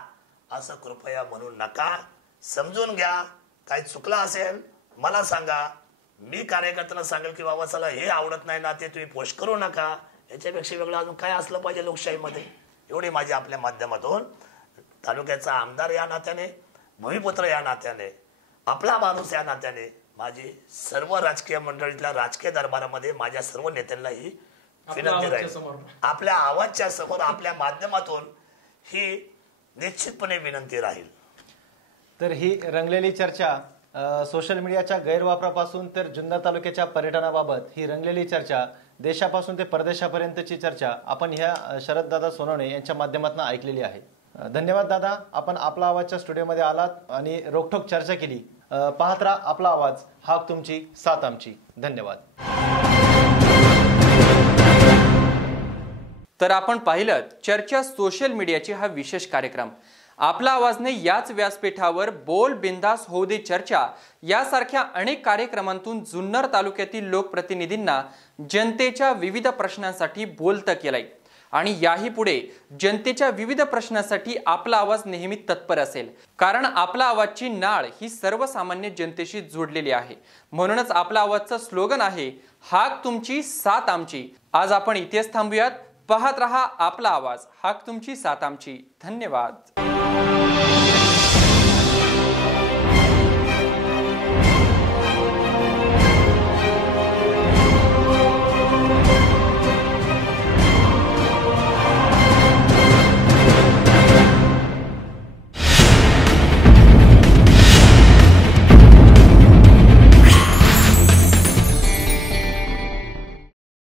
असं कृपया म्हणू नका. समजून घ्या. काही चुकलं असेल मला सांगा, मी कार्यकर्त्यांना सांगेल की बाबा चला हे आवडत नाही ना, ते तुम्ही पोस्ट करू नका. याच्यापेक्षा वेगळं अजून काय असलं पाहिजे लोकशाहीमध्ये? एवढी माझी आपल्या माध्यमातून तालुक्याचा आमदार या नात्याने, भूमिपुत्र या नात्याने, आपला माणूस या नात्याने माझी सर्व राजकीय मंडळीतल्या राजकीय दरबारामध्ये माझ्या सर्व नेत्यांना ही विनंती राहील. आपल्या आवाजच्या समोर, आपल्या माध्यमातून ही निश्चितपणे विनंती राहील. तर ही रंगलेली चर्चा सोशल मीडियाच्या गैरवापरापासून तर जुन्नर तालुक्याच्या पर्यटनाबाबत ही रंगलेली चर्चा, देशापासून ते परदेशापर्यंतची चर्चा आपण ह्या शरददादा सोनवणे यांच्या माध्यमातून ऐकलेली आहे. धन्यवाद दादा, आपण आपला आवाजच्या स्टुडिओमध्ये आलात आणि रोखठोक चर्चा केली. पाहत राहा आपला आवाज, हाक तुमची, साथ आमची. धन्यवाद. तर आपण पाहिलं चर्चा सोशल मीडियाची हा विशेष कार्यक्रम आपला आवाजने याच व्यासपीठावर बोल बिंदास होऊ दे चर्चा यासारख्या अनेक कार्यक्रमांतून जुन्नर तालुक्यातील लोकप्रतिनिधींना जनतेच्या विविध प्रश्नांसाठी बोलतं केलंय आणि याही पुढे जनतेच्या विविध प्रश्नांसाठी आपला आवाज नेहमी तत्पर असेल, कारण आपला आवाजची नाळ ही सर्वसामान्य जनतेशी जोडलेली आहे। म्हणूनच आपला आवाजचं स्लोगन आहे, हाक तुमची साथ आमची। आज आपण इथेच थांबूयात। पाहत रहा आपला आवाज, हाक तुमची साथ आमची। धन्यवाद।